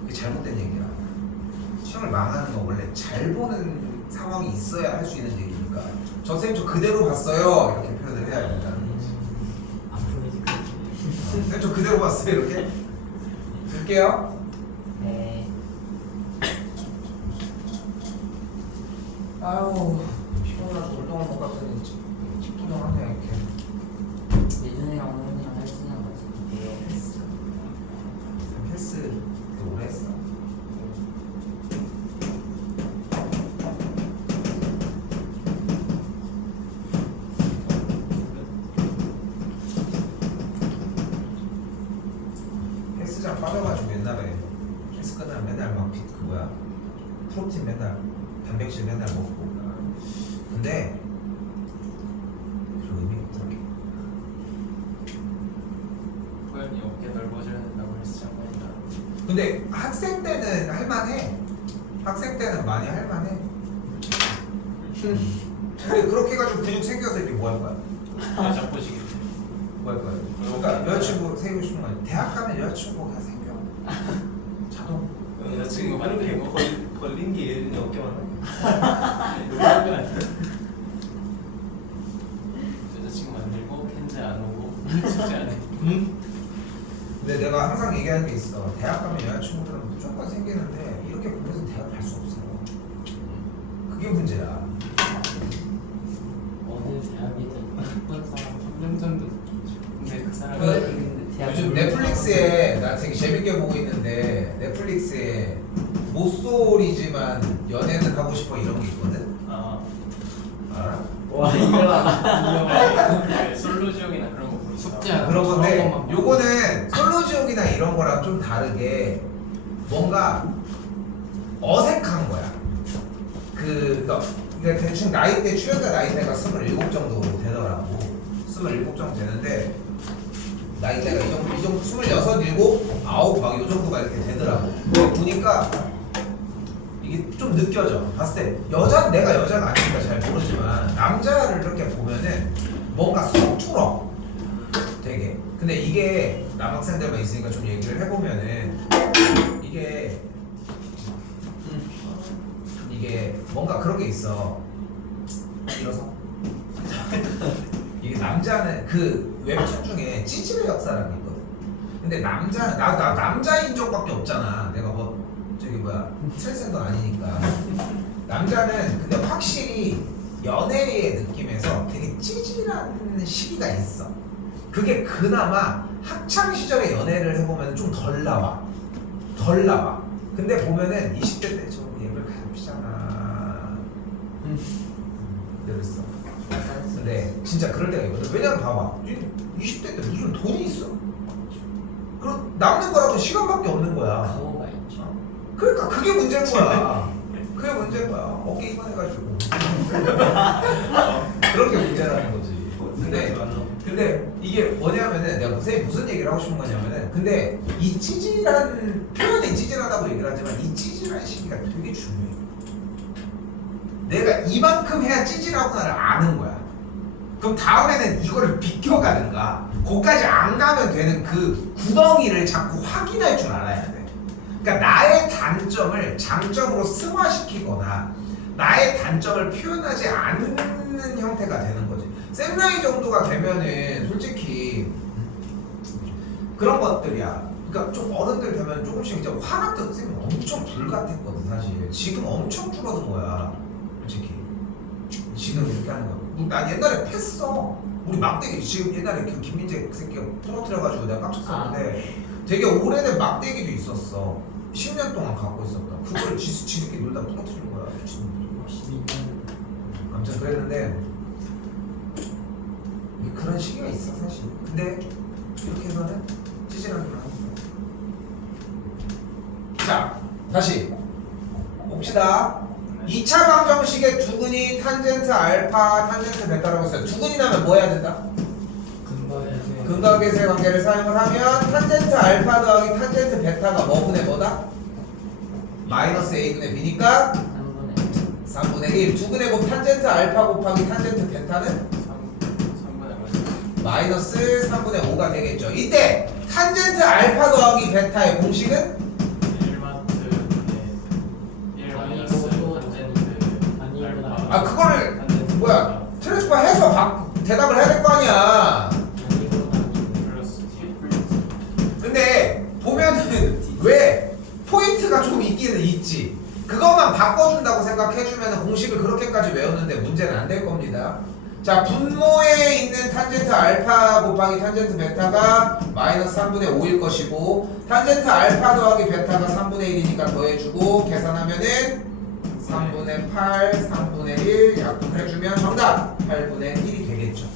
그게 잘못된 얘기야. 시험을 망하는 건 원래 잘 보는 상황이 있어야 할 수 있는 얘기니까. 저 쌤, 저 그대로 봤어요. 이렇게 표현을 해야 된다는 거지. 앞으로 이제 쌤, 저 그대로 봤어요. 이렇게. 볼게요. 네. 아유, 피곤하고 운동을 못 갔더니 집중하네 이렇게. 예준이랑 오늘이랑 헬스장 같이 네. 헬스. 헬스 되게 오래 했어. 헬스장 빠져가지고 옛날에 헬스 끝나면 맨날 막 그 뭐야 프로틴 맨날 단백질 맨날 먹고. 근데 별 의미 없더라. 고양이 어깨 넓어져야 된다고 헬스장 다닌다. 근데 학생 때는 할만해. 학생 때는 많이 할만해. 근데 그렇게 해가지고 근육 생겨서 이렇게 뭐 할 거야? 여자 보시기. 뭐 할 거야? 그러니까 여자친구 생기고 싶은 거 아니야? 대학 가면 여자친구가 생겨. 자동. 여자친구 만들고 걸린 게 예준이 어깨만 여자친구 만들고 캔즈 안 오고 숙제 안 해. 근데 내가 항상 얘기하는 게 있어. 대학 가면 여자친구들은 무조건 생기는데 이렇게 보면서 대학 갈 수 없어. 그게 문제야. 어느 대학이든 예쁜 사람 3년 전도 근데 그 사람 요즘 넷플릭스에 나 되게 재밌게 보고 있는데 넷플릭스에 모쏠이지만 연애는 하고 싶어 이런 게 있거든. 아 알아? 와 이거 솔로지옥이나 그런 거 보니까 숙제야. 그런 건데 저런 것만 요거는 솔로지옥이나 이런 거랑 좀 다르게 뭔가 어색한 거야. 그러니까 대충 나이대 출연자 나이대가 27 정도 되더라고. 27 정도 되는데 나이대가 이 정도 26, 7, 9 막 이 정도가 이렇게 되더라고. 근데 보니까 이게 좀 느껴져. 봤을 때 내가 여자가 아니니까 잘 모르지만 남자를 이렇게 보면은 뭔가 서툴어 되게. 근데 이게 남학생들만 있으니까 좀 얘기를 해보면은 이게 뭔가 그런 게 있어. 일어서 이게 남자는 그 웹툰 중에 찌질의 역사라는 게 있거든. 근데 남자는 나 남자 인종밖에 없잖아. 내가 뭐 저기 뭐야 트랜스젠더 아니니까. 남자는 근데 확실히 연애의 느낌에서 되게 찌질한 시기가 있어. 그게 그나마 학창 시절에 연애를 해보면 좀 덜 나와. 근데 보면은 20대 때 좀 예를 가피잖아. 그랬어. 근데 진짜 그럴 때가 있거든. 왜냐면 봐봐, 20대 때 무슨 돈이 있어? 그럼 남는 거라고 시간밖에 없는 거야. 가오가 있죠. 그러니까 그게 문제인 거야. 그게 문제인 거야. 어깨 이만해가지고. 그런 게 문제라는 거지. 근데 이게 뭐냐면은 내가 선생님이 무슨 얘기를 하고 싶은 거냐면은, 근데 이 찌질한 표현이 찌질하다고 얘기를 하지만 이 찌질한 시기가 되게 중요해. 내가 이만큼 해야 찌질하구나를 아는 거야. 그럼 다음에는 이거를 비껴가든가 거기까지 안 가면 되는 그 구덩이를 자꾸 확인할 줄 알아야 돼. 그러니까 나의 단점을 장점으로 승화시키거나 나의 단점을 표현하지 않는 형태가 되는 거지. 쌤 나이 정도가 되면은 솔직히 그런 것들이야. 그러니까 좀 어른들 되면 조금씩 이제 화났던 쌤이 엄청 불같았거든 사실. 지금 엄청 줄어든 거야 솔직히. 지금 이렇게 하는 거. 난 옛날에 팼어. 우리 막대기 지금 옛날에 그 김민재 그 새끼가 부러뜨려가지고 내가 깜짝 썼는데 되게 오래된 막대기도 있었어. 10년 동안 갖고 있었다. 그걸 지들끼리 놀다 부러뜨린 거야. 미친놈들. 12년. 아무튼 그랬는데 그런 시기가 있어 사실. 근데 이렇게 해서는 찌질하게 하는 거야. 자 다시 봅시다. 2차 방정식의 두근이 탄젠트 알파 탄젠트 베타라고 했어요. 두근이 나면 뭐 해야 된다? 근각계세 관계를 사용을 하면 탄젠트 알파 더하기 탄젠트 베타가 뭐분의 뭐다? 마이너스 a분의 b니까 3분의 1. 두근의 곱 탄젠트 알파 곱하기 탄젠트 베타는 3분의 5. 마이너스 3분의 5가 되겠죠. 이때 탄젠트 알파 더하기 베타의 공식은 1 아 그거를 뭐야 트랜스퍼 해서 대답을 해야 될 거 아니야. 근데 보면은 왜 포인트가 좀 있기는 있지. 그것만 바꿔준다고 생각해주면 공식을 그렇게까지 외우는데 문제는 안 될 겁니다. 자 분모에 있는 탄젠트 알파 곱하기 탄젠트 베타가 마이너스 3분의 5일 것이고 탄젠트 알파 더하기 베타가 3분의 1이니까 더해주고 계산하면은 3분의 8, 3분의 1 약분해주면 정답 8분의 1이 되겠죠.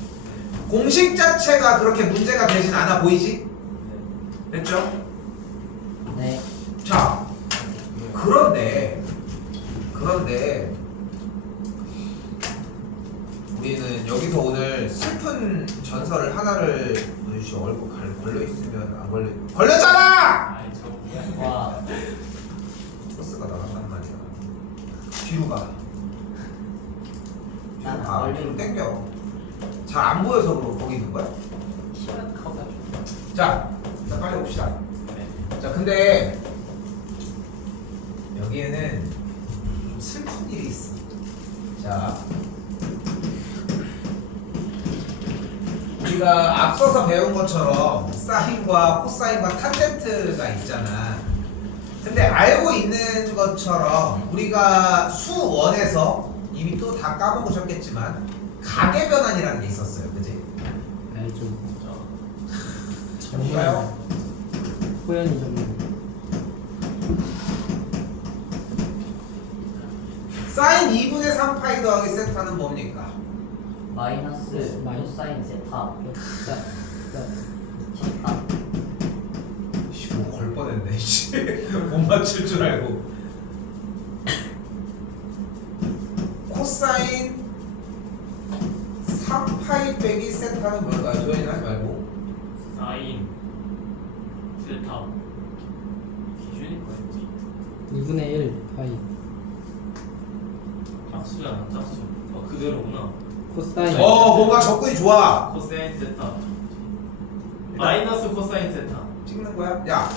공식 자체가 그렇게 문제가 되진 않아 보이지? 됐죠? 네. 자 그런데 우리는 여기서 오늘 슬픈 전설을 하나를 보여주시오. 얼굴 걸려있으면 안 걸렸잖아! 아이 저 뭐야. 와. 버스가 나간단 말이야. 뒤로 가. 난 아, 안 좀 걸리는 땡겨. 잘 안 보여서 그러고 거기 있는 거야? 자 빨리 봅시다. 네. 자 근데 여기에는 좀 슬픈 일이 있어. 자 우리가 앞서서 배운 것처럼 사인과 코사인과 탄젠트가 있잖아. 근데 알고 있는 것처럼 우리가 수원에서 이미 또 다 까먹으셨겠지만 가계 변환이라는 게 있었어요. 그지? 알죠. 정말요? 호연이 전문. 사인 2분의 3 파이 더하기 세타는 뭡니까? 마이너스 코사인 세타 세타 씨, 뭐걸 뻔했네. 씨. 못 맞출 줄 알고. 코사인 3파이 빼기 세타는 뭘까요? 조연이 하지 말고. 사인 세타 기준이 뭐였지? 2분의 1 파이. 짝수잖아 짝수. 그대로구나. 코사인. 뭔가 접근이 좋아. 코사인 세타 마이너스 코사인 세타. 찍는 거야? 야,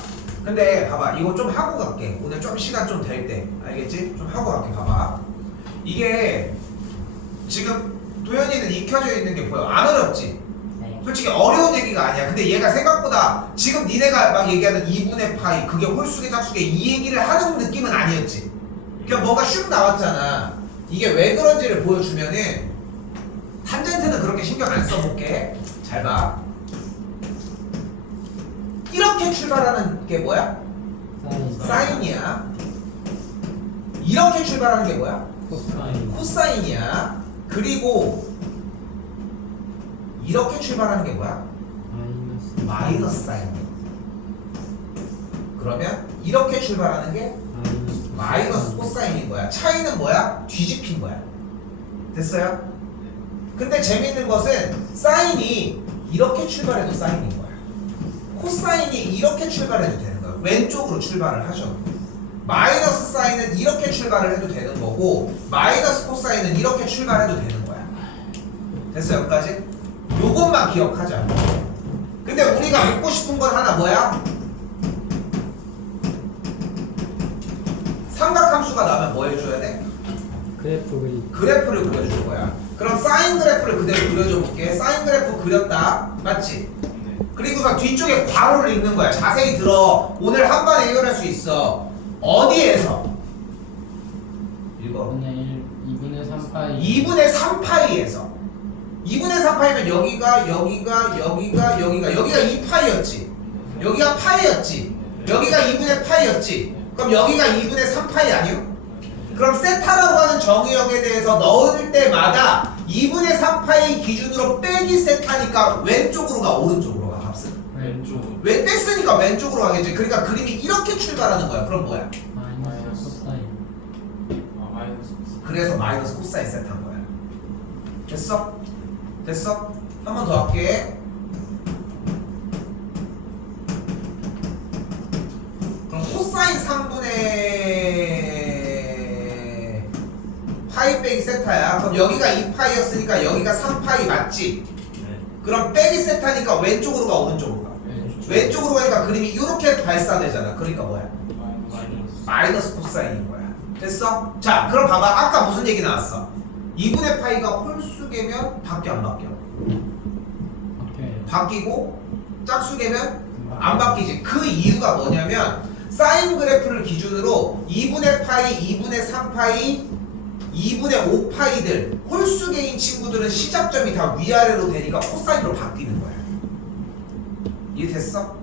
근데 봐봐. 이거 좀 하고 갈게. 오늘 좀 시간 좀 될 때. 알겠지? 좀 하고 갈게. 봐봐. 이게 지금 도현이는 익혀져 있는 게 보여. 안 어렵지? 네. 솔직히 어려운 얘기가 아니야. 근데 얘가 생각보다 지금 니네가 막 얘기하는 2분의 파이 그게 홀수계 짝수계 이 얘기를 하는 느낌은 아니었지. 그냥 뭔가 슉 나왔잖아. 이게 왜 그런지를 보여주면은 탄젠트는 그렇게 신경 안 써볼게. 잘 봐. 이렇게 출발하는 게 뭐야? 사인. 사인이야. 이렇게 출발하는 게 뭐야? 코사인. 코사인이야. 그리고 이렇게 출발하는 게 뭐야? 마이너스 사인이야. 그러면 이렇게 출발하는 게 마이너스 코사인인 거야. 차이는 뭐야? 뒤집힌 거야. 됐어요? 근데 재밌는 것은 사인이 이렇게 출발해도 사인인 거야. 코사인이 이렇게 출발해도 되는 거야. 왼쪽으로 출발을 하셔도. 마이너스 사인은 이렇게 출발을 해도 되는 거고 마이너스 코사인은 이렇게 출발해도 되는 거야. 됐어요? 여기까지? 요것만 기억하자. 근데 우리가 묻고 싶은 건 하나 뭐야? 삼각함수가 나오면 뭐 해줘야 돼? 그래프 그리. 그래프를 그려줄 거야. 그럼 사인 그래프를 그대로 그려줘 볼게. 사인 그래프 그렸다. 맞지? 네. 그리고서 뒤쪽에 괄호를 읽는 거야. 자세히 들어. 오늘 한 번에 해결할 수 있어. 어디에서? 읽어. 2분의 3파이 2분의 3파이에서 2분의 3파이면 여기가 2파이였지. 여기가 파이였지. 여기가 2분의 파이였지. 그럼 여기가 2분의 3파이 아니요? 그럼 세타라고 하는 정의역에 대해서 넣을 때마다 2분의 3파이 기준으로 빼기 세타니까 왼쪽으로 가, 오른쪽으로 가, 값은? 왼쪽. 왜 뺐으니까 왼쪽으로 가겠지. 그러니까 그림이 이렇게 출발하는 거야. 그럼 뭐야? 마이너스 코사인 아 마이너스. 그래서 마이너스 코사인 세타인 거야. 됐어? 됐어? 한 번 더 할게. 그럼 코사인 3분의 파이 빼기 세타야. 그럼 여기가 2파이였으니까 여기가 3파이 맞지? 네. 그럼 빼기 세타니까 왼쪽으로 가, 오른쪽으로 가? 왼쪽으로 가니까 그림이 이렇게 발사되잖아. 그러니까 뭐야? 마이너스. 마이너스 코사인인 거야. 됐어? 자, 그럼 봐봐. 아까 무슨 얘기 나왔어? 2분의 파이가 홀수계면 바뀌어 안 바뀌어? 바뀌어요. 바뀌고 짝수계면 안 바뀌지. 그 이유가 뭐냐면 사인 그래프를 기준으로 2분의 파이, 2분의 3파이, 2분의 5파이들 홀수계인 친구들은 시작점이 다 위아래로 되니까 코사인으로 바뀌는 거야. 이해됐어?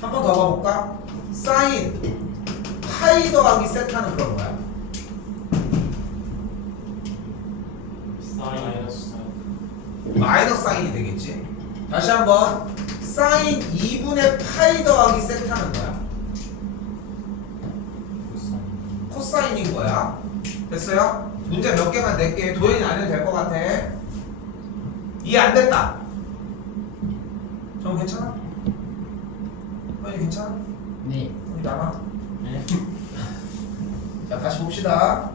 한 번 더 봐볼까? 사인 파이 더하기 세타는 그런 거야. 마이너스. 마이너스 사인이 되겠지. 다시 한번 사인 2분의 파이 더하기 세타는 거야. 코사인인 거야. 됐어요? 문제 몇 개만 낼게. 도현이 안 해도 될 것 같아. 이해 안 됐다. 정 괜찮아? 도현이 괜찮아? 네. 도현이 남아. 네. 자, 다시 봅시다.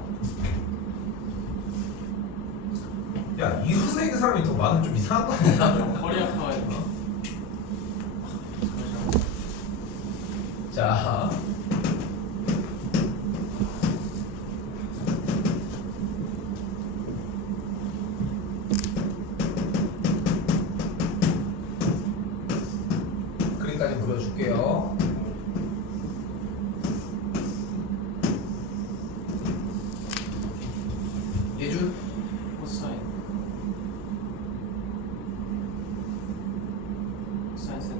야, 이로 써 있는 사람이 더 많으면 좀 이상한 거 아니야? 허리 아파가지고. 자, 그림까지 그려줄게요. 예준, 코사인. 코사인 세타.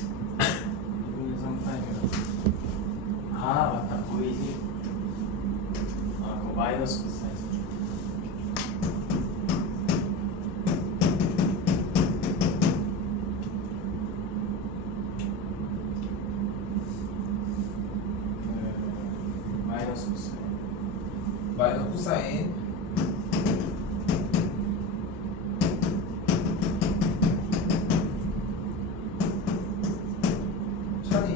2분의 3파이면. 아 맞다 보이지. 아 그거 마이너스 코사인 세타. 마이너스 코사인. 마이너스 코사인. 찬이.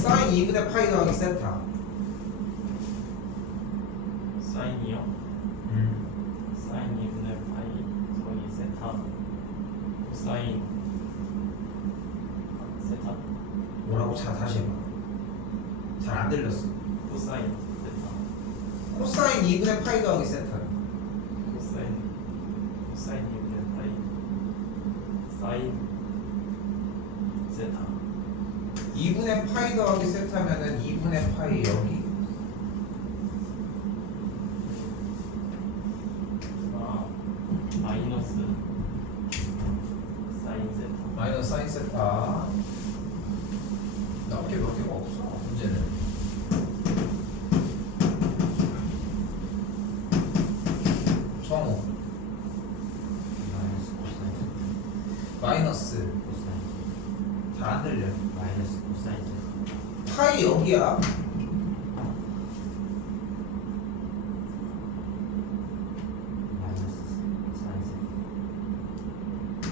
사인 2분의 파이 더하기 세타. 사인이요? 사인 2분의 파이 더하기 세타. 코사인 세타. 뭐라고? 자, 다시 해봐. 잘 안 들렸어. 코사인 세타. 코사인 2분의 파이 더하기 세타. 코사인 2분의 파이 사인 세타. 2분의 파이 더하기 세타면은 2분의 파이 여기. 아 마이너스 사인 세타. 마이너스 사인 세타. 나올 게 몇 개가 없어, 문제는. 정우. 마이너스 코사인 마이너스. 코사인 잘 안 들려. 마이너스 코사인 파이 여기야. 마이너스 사인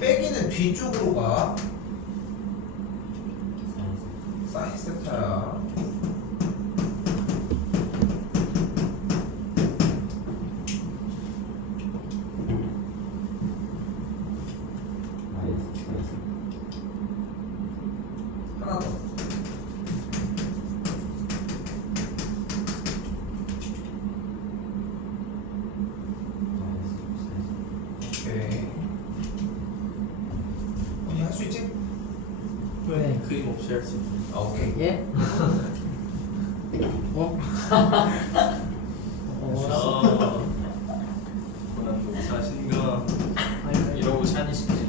빼기는 뒤쪽으로 가. 사인 사인 세타야. 마이너스 사인 하나 더. 그림 없이 할 수 있는. 오케이. 예? 어? 고난도 자신감. 아니, 이러고 샤니 시키지.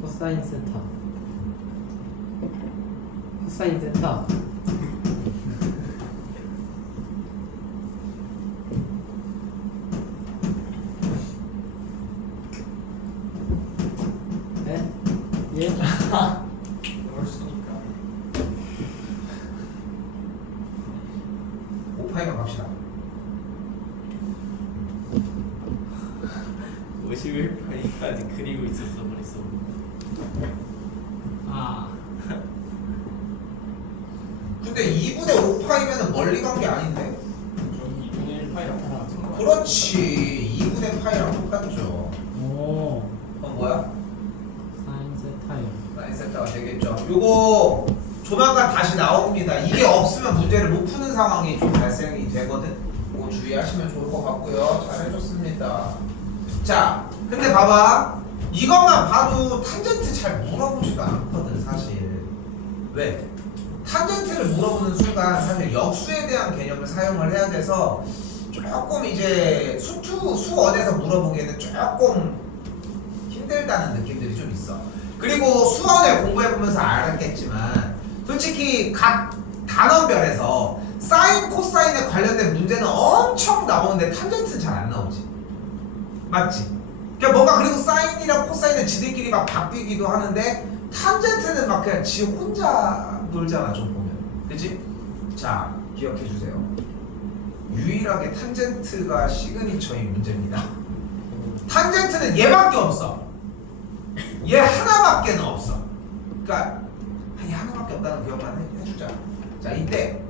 코사인 세타. 코사인 세타. 네? 예? 벌쓰니까. 5파이만 갑시다. 51파이까지 그리고 있었어 머릿속으로. 아. 근데 2분의 5파이면은 멀리 간 게 아닌데? 저기 2분의 1파이랑 똑같은 거. 그렇지. 2분의 파이랑 똑같죠. 오. 그럼 뭐야? 사인 세타요. 사인 세타가 되겠죠. 요거 조만간 다시 나옵니다. 이게 없으면 문제를 못 푸는 상황이 좀 발생이 되거든. 그거 주의하시면 좋을 것 같고요. 잘해줬습니다. 자, 근데 봐봐. 이것만 봐도 탄젠트 잘 물어보지도 않거든 사실. 왜? 탄젠트를 물어보는 순간 사실 역수에 대한 개념을 사용을 해야 돼서 조금 이제 수원에서 물어보기에는 조금 힘들다는 느낌들이 좀 있어. 그리고 수원을 공부해보면서 알았겠지만 솔직히 각 단원별에서 사인, 코사인에 관련된 문제는 엄청 나오는데 탄젠트는 잘 안 나오지. 맞지? 그러니까 뭔가 그리고 사인이랑 코사인은 지들끼리 막 바뀌기도 하는데 탄젠트는 막 그냥 지 혼자 놀잖아 좀 보면. 그치? 자, 기억해 주세요. 유일하게 탄젠트가 시그니처인 문제입니다. 탄젠트는 얘밖에 없어. 얘 하나밖에는 없어. 그러니까 얘 하나밖에 없다는 기억만 해주자. 자, 이때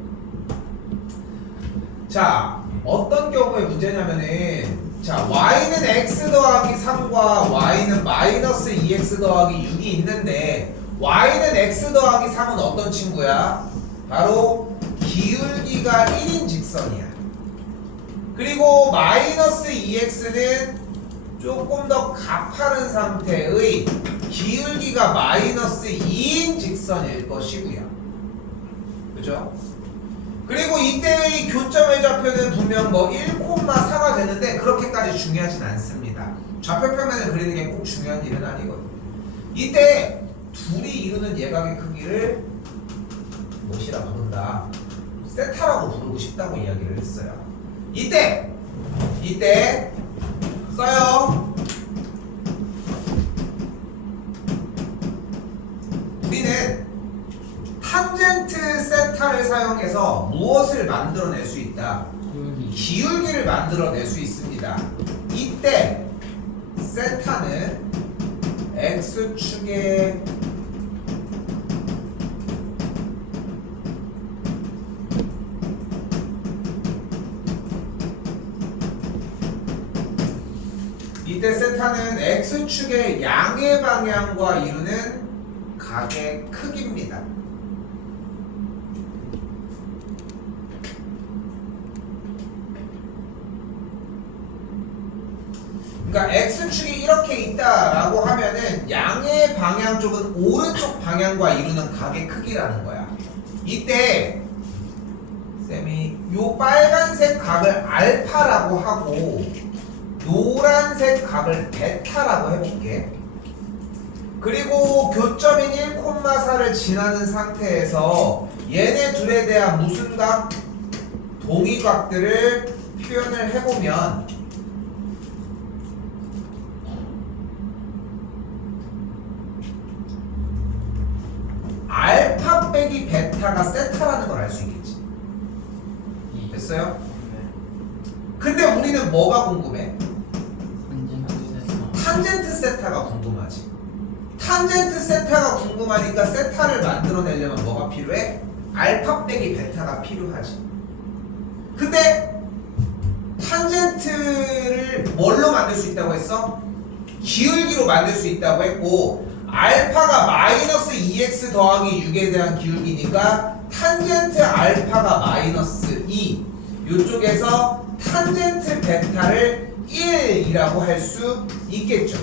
자 어떤 경우에 문제냐면은 자 y는 x 더하기 3과 y는 마이너스 2x 더하기 6이 있는데 y는 x 더하기 3은 어떤 친구야? 바로 기울기가 1인 직선이야. 그리고 마이너스 2x는 조금 더 가파른 상태의 기울기가 마이너스 2인 직선일 것이고요. 그죠? 그리고 이때의 교점의 좌표는 분명 뭐 1,4가 되는데 그렇게까지 중요하진 않습니다. 좌표평면을 그리는 게 꼭 중요한 일은 아니거든요. 이때 둘이 이루는 예각의 크기를 무엇이라 부른다? 세타라고 부르고 싶다고 이야기를 했어요. 이때 써요. 우리는 탄젠트 세타를 사용해서 무엇을 만들어낼 수 있다? 기울기를 만들어낼 수 있습니다. 이때 세타는 x축의 x축의 양의 방향과 이루는 각의 크기입니다. 그러니까 x축이 이렇게 있다라고 하면은 양의 방향 쪽은 오른쪽 방향과 이루는 각의 크기라는 거야. 이때 쌤이 요 빨간색 각을 알파라고 하고 노란색 각을 베타라고 해볼게. 그리고 교점인 1,4를 지나는 상태에서 얘네 둘에 대한 무슨 각? 동위각들을 표현을 해보면 알파 빼기 베타가 세타라는 걸 알 수 있겠지. 됐어요? 근데 우리는 뭐가 궁금해? 탄젠트 세타가 궁금하지. 탄젠트 세타가 궁금하니까 세타를 만들어내려면 뭐가 필요해? 알파 빼기 베타가 필요하지. 근데 탄젠트를 뭘로 만들 수 있다고 했어? 기울기로 만들 수 있다고 했고 알파가 마이너스 2x 더하기 6에 대한 기울기니까 탄젠트 알파가 마이너스 2 이쪽에서 탄젠트 베타를 1이라고 할 수 있겠죠.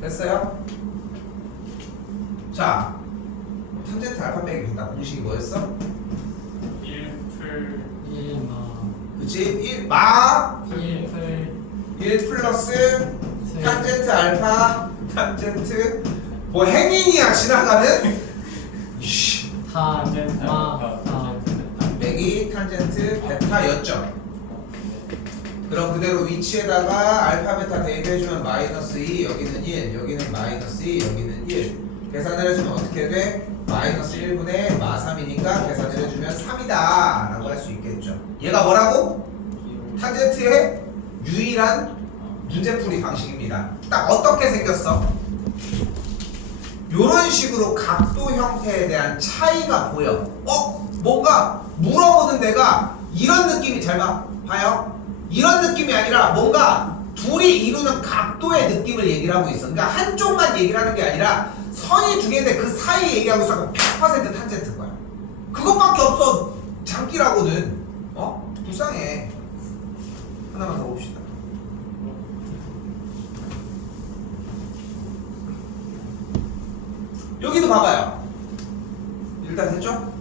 됐어요? 자, 탄젠트 알파 빼기 베타 공식이 뭐였어? 1풀 1마 그치? 1마 1풀 1 플러스 탄젠트 알파 탄젠트 뭐 행인이야 지나가는 타마 빼기 탄젠트 베타였죠. 그럼 그대로 위치에다가 알파 베타 대입해주면 마이너스 2 여기는 1 여기는 마이너스 2 여기는 1 계산을 해주면 어떻게 돼? 마이너스 1분의 마 3이니까 계산을 해주면 3이다 라고 할 수 있겠죠. 얘가 뭐라고? 탄젠트의 유일한 문제풀이 방식입니다. 딱 어떻게 생겼어? 요런 식으로 각도 형태에 대한 차이가 보여. 뭔가 물어보는 데가 이런 느낌이 잘 봐요. 이런 느낌이 아니라 뭔가 둘이 이루는 각도의 느낌을 얘기를 하고 있어. 그러니까 한쪽만 얘기를 하는 게 아니라 선이 두 개인데 그 사이 얘기하고 있어. 100% 탄젠트인 거야. 그것밖에 없어. 장기라고는. 불쌍해. 하나만 더 봅시다. 여기도 봐봐요. 일단 됐죠?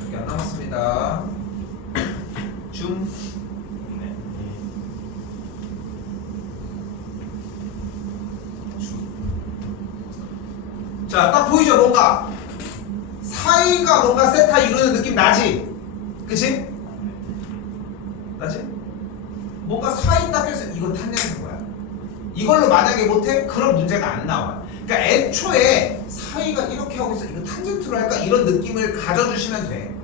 이렇게 안 남았습니다. 줌. 네. 자, 딱 보이죠? 뭔가 사이가 뭔가 세타 이루는 느낌 나지? 그치? 나지? 뭔가 사이 딱 해서 이건 탄젠트인 거야. 이걸로 만약에 못해? 그런 문제가 안 나와. 그러니까 애초에 사이가 이렇게 하고 있어. 이거 탄젠트로 할까? 이런 느낌을 가져주시면 돼.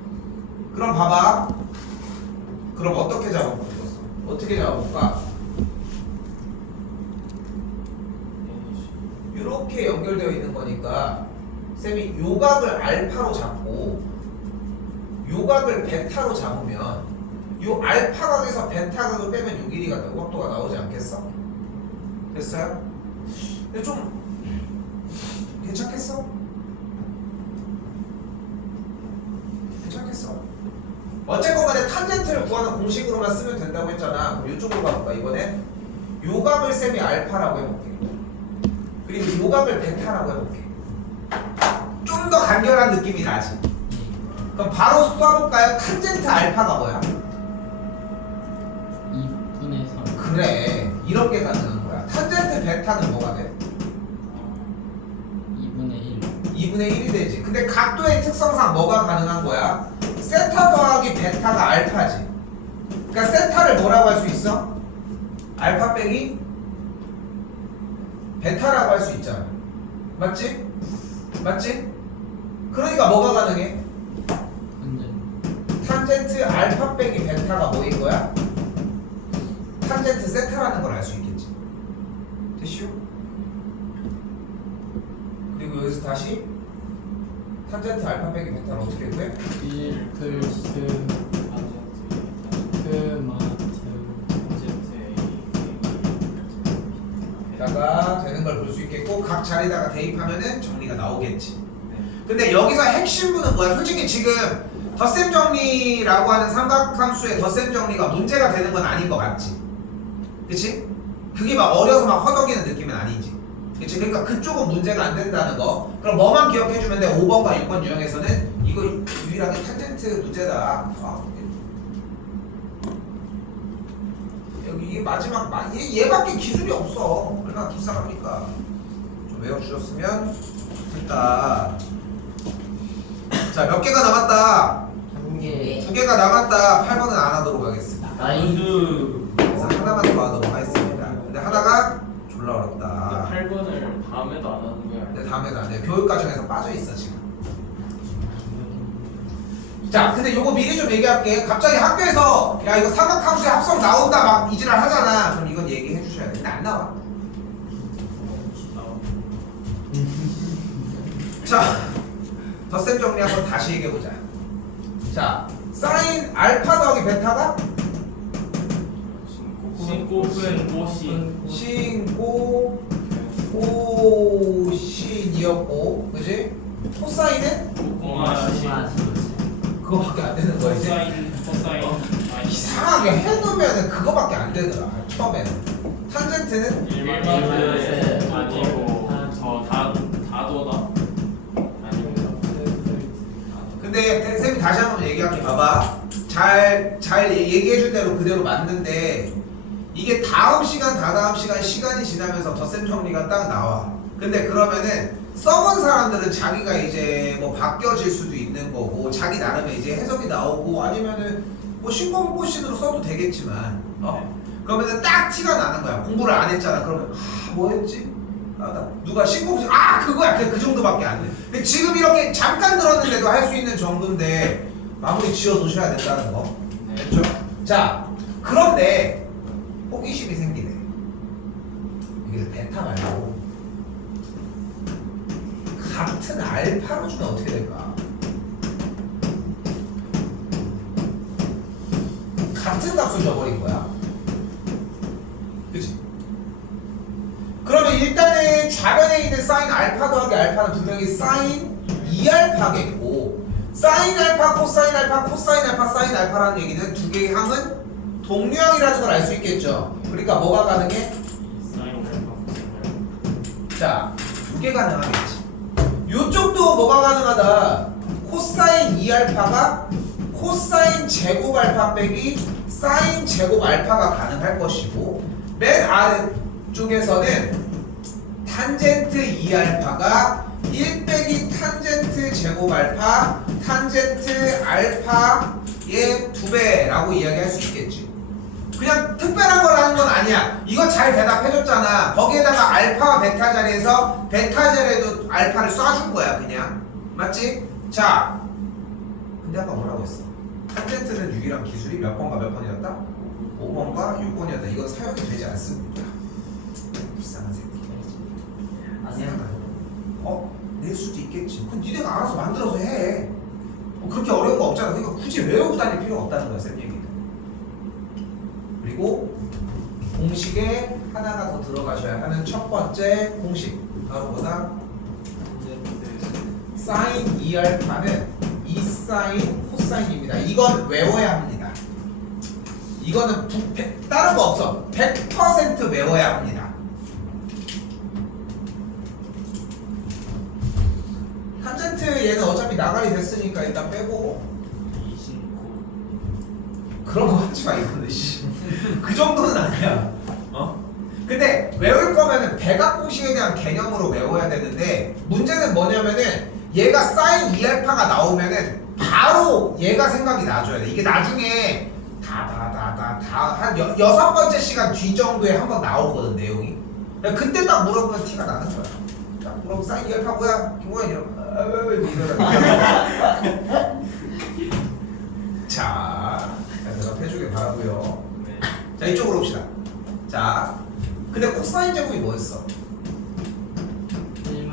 그럼 봐봐. 그럼 어떻게 잡아볼까? 어떻게 잡아볼까? 이렇게 연결되어 있는 거니까 쌤이 요각을 알파로 잡고 요각을 베타로 잡으면 요 알파 각에서 베타 각을 빼면 요 길이가 각도가 나오지 않겠어? 됐어요? 근데 좀 괜찮겠어? 괜찮겠어? 어쨌건 간에 탄젠트를 구하는 공식으로만 쓰면 된다고 했잖아. 그럼 이쪽으로 가볼까 이번에? 요각을 쌤이 알파라고 해볼게. 그리고 요각을 베타라고 해볼게. 좀 더 간결한 느낌이 나지. 그럼 바로 쏴볼까요? 탄젠트 알파가 뭐야? 2분의 3 그래, 이런 게 가능한 거야. 탄젠트 베타는 뭐가 돼? 2분의 1 2분의 1이 되지. 근데 각도의 특성상 뭐가 가능한 거야? 세타 더하기 베타가 알파지. 그러니까 세타를 뭐라고 할 수 있어? 알파 빼기 베타라고 할 수 있잖아. 맞지? 맞지? 그러니까 뭐가 가능해? 탄젠트 알파 빼기 베타가 뭐인 거야? 탄젠트 세타라는 걸 알 수 있겠지. 됐슈? 그리고 여기서 다시 탄젠트 알파 빼기 베타를 어떻게 구해? 1 플러스 에다가 되는 걸 볼 수 있겠고 각 자리에다가 대입하면은 정리가 나오겠지. 근데 여기서 핵심부는 뭐야? 솔직히 지금 덧셈 정리라고 하는 삼각함수의 덧셈 정리가 문제가 되는 건 아닌 거 맞지? 그치? 그게 막 어려서 막 허덕이는 느낌은 아니지. 그치? 그러니까 그쪽은 문제가 안 된다는 거. 그럼 뭐만 기억해주면 돼. 5번과 6번 유형에서는 이거 유일하게 탄젠트 문제다. 여기 이게 마지막 얘밖에 기술이 없어. 얼마나 불쌍합니까? 좀 외워주셨으면 좋겠다. 자, 몇 개가 남았다? 1개 2개가 남았다. 8번은 안 하도록 하겠습니다. 나이스 그래서 하나만 더 하도록 하겠습니다. 근데 하나가 졸라 어렵다. 8번을 다음에도 안 하는 거야. 근데 다음에도 안 돼. 교육 과정에서 빠져 있어 지금. 자, 근데 요거 미리 좀 얘기할게. 갑자기 학교에서 야 이거 삼각함수의 합성 나온다 막 이지랄 하잖아. 그럼 이건 얘기해 주셔야 돼. 근데 안 나와. 자, 덧셈 정리 한번 다시 얘기해 보자. 자, 사인 알파 더하기 베타가 sin 꼬은 꼬시 신고 코신이었고, 그지? 코사인은 꼬마시 그거밖에 안 되는 거야 이제. 코사인 이상하게 해놓으면 그거밖에 안 되더라 처음에는. 탄젠트는 일마이너스 아니고 저 다도다 아닙니다. 근데 쌤이 다시 한번 얘기할게. 봐봐. 잘 얘기해준 대로 그대로 맞는데 이게 다음 시간 다다음 시간이 지나면서 덧셈 정리가 딱 나와. 근데 그러면은 써본 사람들은 자기가 이제 뭐 바뀌어질 수도 있는 거고 자기 나름의 이제 해석이 나오고 아니면은 뭐 신공코신으로 써도 되겠지만 그러면은 딱 티가 나는 거야. 공부를 안 했잖아. 그러면 뭐였지? 나 누가 신공코신 그거야. 그냥 그 정도밖에 안 돼. 근데 지금 이렇게 잠깐 들었는데도 할 수 있는 정도인데 마무리 지어 놓으셔야 된다는 거. 됐죠? 자, 그런데 호기심이 생기네. 이게 베타 말고 같은 알파로 주면 어떻게 될까? 같은 값을 줘버린 거야. 그치? 그러면 일단은 좌변에 있는 사인 알파 더하기 알파는 분명히 사인 2알파겠고 사인 알파, 코사인 알파, 코사인 알파, 사인 알파라는 얘기는 두 개의 항은 동류항이라는 걸 알 수 있겠죠. 그러니까 뭐가 가능해? 자, 두 개 가능하겠지. 요쪽도 뭐가 가능하다. 코사인 2알파가 코사인 제곱 알파 빼기 사인 제곱 알파가 가능할 것이고 맨 아래쪽에서는 탄젠트 2알파가 1 빼기 탄젠트 제곱 알파 탄젠트 알파의 2배라고 이야기할 수 있겠지. 그냥 특별한 걸 하는 건 아니야. 이거 잘 대답해줬잖아. 거기에다가 알파와 베타 자리에서 베타 자리에도 알파를 쏴준 거야 그냥. 맞지? 자, 근데 아까 뭐라고 했어? 탄젠트는 6이랑 기술이 몇 번과 몇 번이었다? 5번과 6번이었다. 이건 사용이 되지 않습니다. 불쌍한 새끼. 낼 수도 있겠지. 그럼 니네가 알아서 만들어서 해. 그렇게 어려운 거 없잖아. 그러니까 굳이 외우고 다닐 필요가 없다는 거야, 쌤 얘기는. 그리고 공식에 하나가 더 들어가셔야 하는 첫 번째 공식 바로 뭐다? 사인 2알파는 2사인 코사인입니다. 이건 외워야 합니다. 이거는 다른 거 없어. 100% 외워야 합니다. 탄젠트 얘는 어차피 나가리 됐으니까 일단 빼고 그런 거 하지 마 이거는 그 정도는 아니야. 근데 외울 거면은 백악 공식에 대한 개념으로 외워야 되는데 문제는 뭐냐면은 얘가 사인 2알파가 나오면은 바로 얘가 생각이 나줘야 돼. 이게 나중에 한 6번째 시간 뒤 정도에 한번 나오거든 내용이. 그때 딱 물어보면 티가 나는 거야. 자, 그럼 사인 2알파 뭐야? 김호연 이러면 자, 대답해주길 바라고요. 네. 자, 이쪽으로 옵시다. 자, 근데 코사인 제곱이 뭐였어? 1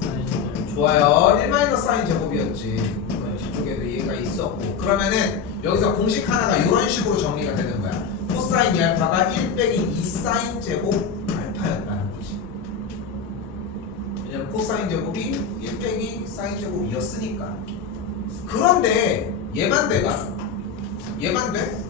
사인 제곱. 좋아요. 1 사인 제곱이었지. 뒤쪽에도 얘가 있었고. 그러면은 여기서 공식 하나가 이런 식으로 정리가 되는 거야. 코사인 2알파가 1 빼기 2 사인 제곱 알파였다는 거지. 왜냐면 코사인 제곱이 1 빼기 사인 제곱이었으니까. 그런데 얘만 돼가? 얘만 돼?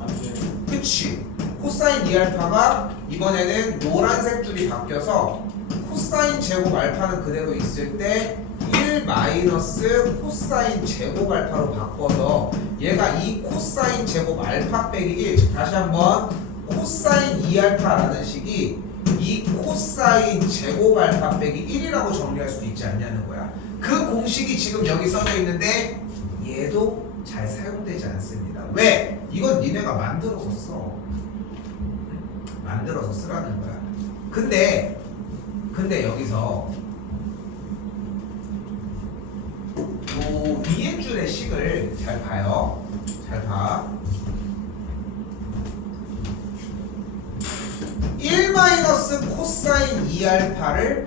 그치. 코사인 2알파가 이번에는 노란색 줄이 바뀌어서 코사인 제곱 알파는 그대로 있을 때 1 마이너스 코사인 제곱 알파로 바꿔서 얘가 이 코사인 제곱 알파 빼기 1, 즉 다시 한번 코사인 2알파라는 식이 이 코사인 제곱 알파 빼기 1이라고 정리할 수도 있지 않냐는 거야. 그 공식이 지금 여기 써져 있는데 얘도 잘 사용되지 않습니다. 왜? 이건 니네가 만들어서 써. 만들어서 쓰라는 거야. 근데 여기서 요 위에 줄의 식을 잘 봐요. 잘 봐. 1 마이너스 코사인 2알파를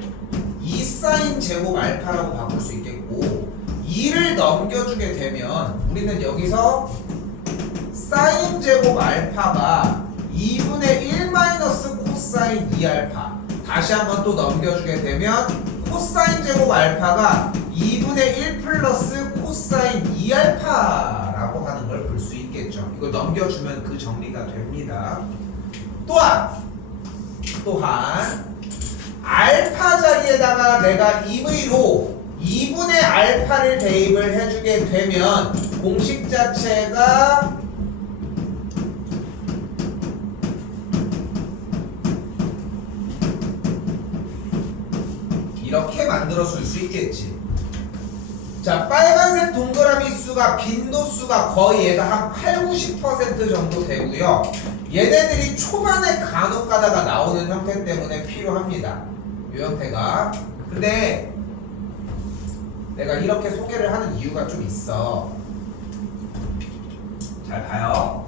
2 사인 제곱 알파라고 바꿀 수 있겠고 2를 넘겨주게 되면 우리는 여기서 사인 제곱 알파가 2분의 1 마이너스 코사인 2알파. 다시 한번 또 넘겨주게 되면 코사인 제곱 알파가 2분의 1 플러스 코사인 2알파라고 하는 걸 볼 수 있겠죠. 이걸 넘겨주면 그 정리가 됩니다. 또한 알파 자리에다가 내가 임의로 2분의 알파를 대입을 해주게 되면 공식 자체가 이렇게 만들어줄 수 있겠지. 자, 빨간색 동그라미 수가 빈도수가 거의 얘가 한 8, 90% 정도 되고요. 얘네들이 초반에 간혹 가다가 나오는 형태 때문에 필요합니다. 이 형태가. 근데 내가 이렇게 소개를 하는 이유가 좀 있어. 잘 봐요.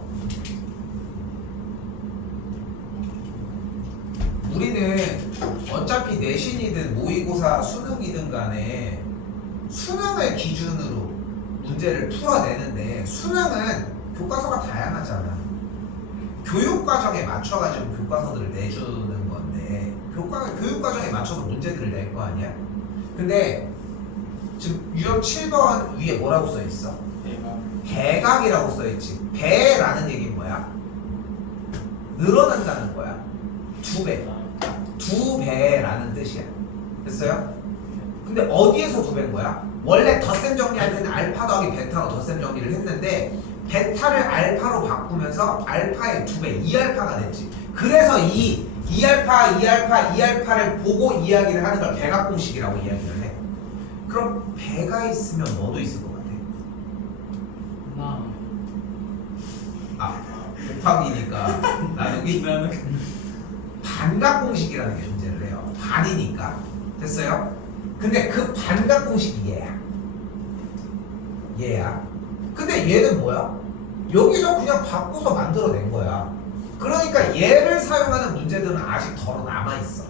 우리는 어차피 내신이든 모의고사 수능이든 간에 수능을 기준으로 문제를 풀어내는데 수능은 교과서가 다양하잖아. 교육과정에 맞춰가지고 교과서들을 내주는 건데 교육과정에 맞춰서 문제들을 낼 거 아니야? 근데 지금 유형 7번 위에 뭐라고 써있어? 배각이라고 써있지. 배라는 얘기는 뭐야? 늘어난다는 거야. 2배. 2배라는 뜻이야. 됐어요? 근데 어디에서 2배인 거야? 원래 덧셈 정리할 때는 알파 더하기 베타로 덧셈 정리를 했는데 베타를 알파로 바꾸면서 알파의 2배, 2알파가 됐지. 그래서 이 2알파를 보고 이야기를 하는 걸 배각 공식이라고 이야기를 해. 그럼 배가 있으면 뭐도 있을 것 같아? 곱하기니까 나누기 반각 공식이라는 게 존재를 해요. 반이니까. 됐어요? 근데 그 반각 공식이 얘야. 근데 얘는 뭐야? 여기서 그냥 바꿔서 만들어낸 거야. 그러니까 얘를 사용하는 문제들은 아직 덜어 남아있어.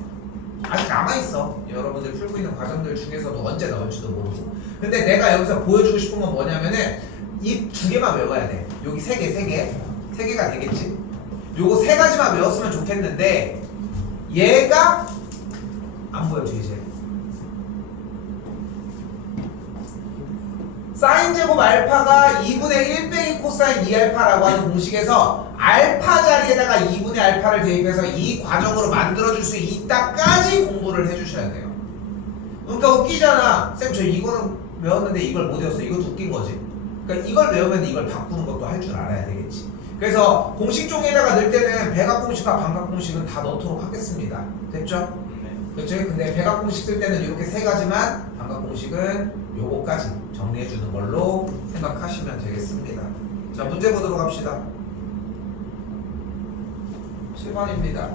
아직 남아있어. 여러분들 풀고 있는 과정들 중에서도 언제 나올지도 모르고. 근데 내가 여기서 보여주고 싶은 건 뭐냐면은 이 2개만 외워야 돼. 여기 3개가 되겠지. 요거 3가지만 외웠으면 좋겠는데 얘가 안 보여줘 이제. 사인 제곱 알파가 2분의 1 빼기 코사인 2알파라고 하는 공식에서 알파 자리에다가 2분의 알파를 대입해서 이 과정으로 만들어줄 수 있다까지 공부를 해주셔야 돼요. 그러니까 웃기잖아. 쌤 저 이거는 외웠는데 이걸 못 외웠어. 이것도 웃긴 거지. 그러니까 이걸 외우면 이걸 바꾸는 것도 할 줄 알아야 되겠지. 그래서 공식 종이에다가 넣을 때는 배각 공식과 반각 공식은 다 넣도록 하겠습니다. 됐죠? 그렇죠? 근데 배각 공식 쓸 때는 이렇게 3가지만, 반각 공식은 요거까지 정리해 주는 걸로 생각하시면 되겠습니다. 자, 문제 보도록 합시다. 7번입니다.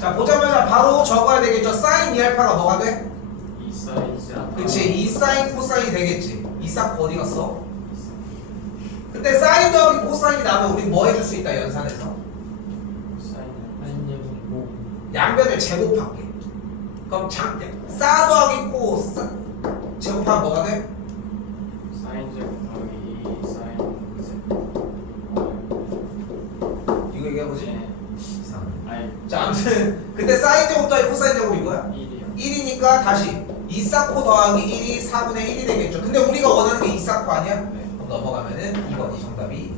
자, 보자마자 바로 적어야 되겠죠? 사인 2알파가 뭐가 돼? 2사인 그치, 2사인 코사인이 되겠지. 2사 어디 갔어? 근데 사인 더하기 코사인이 나오면 우리 뭐 해줄 수 있다, 연산에서? 양변을 제곱할게. 그럼 사 더하기 코 제곱하면 뭐가 돼? 사인 제곱하기 2 사인 이거 얘기해보지? 네. 아니 자, 아무튼 근데 사인 제곱 더하기 코사인 제곱이 뭐야? 1이요. 1이니까 다시 2사코 더하기 1이 4분의 1이 되겠죠. 근데 우리가 원하는 게 2사코 아니야? 네. 그럼 넘어가면은 2번이 정답이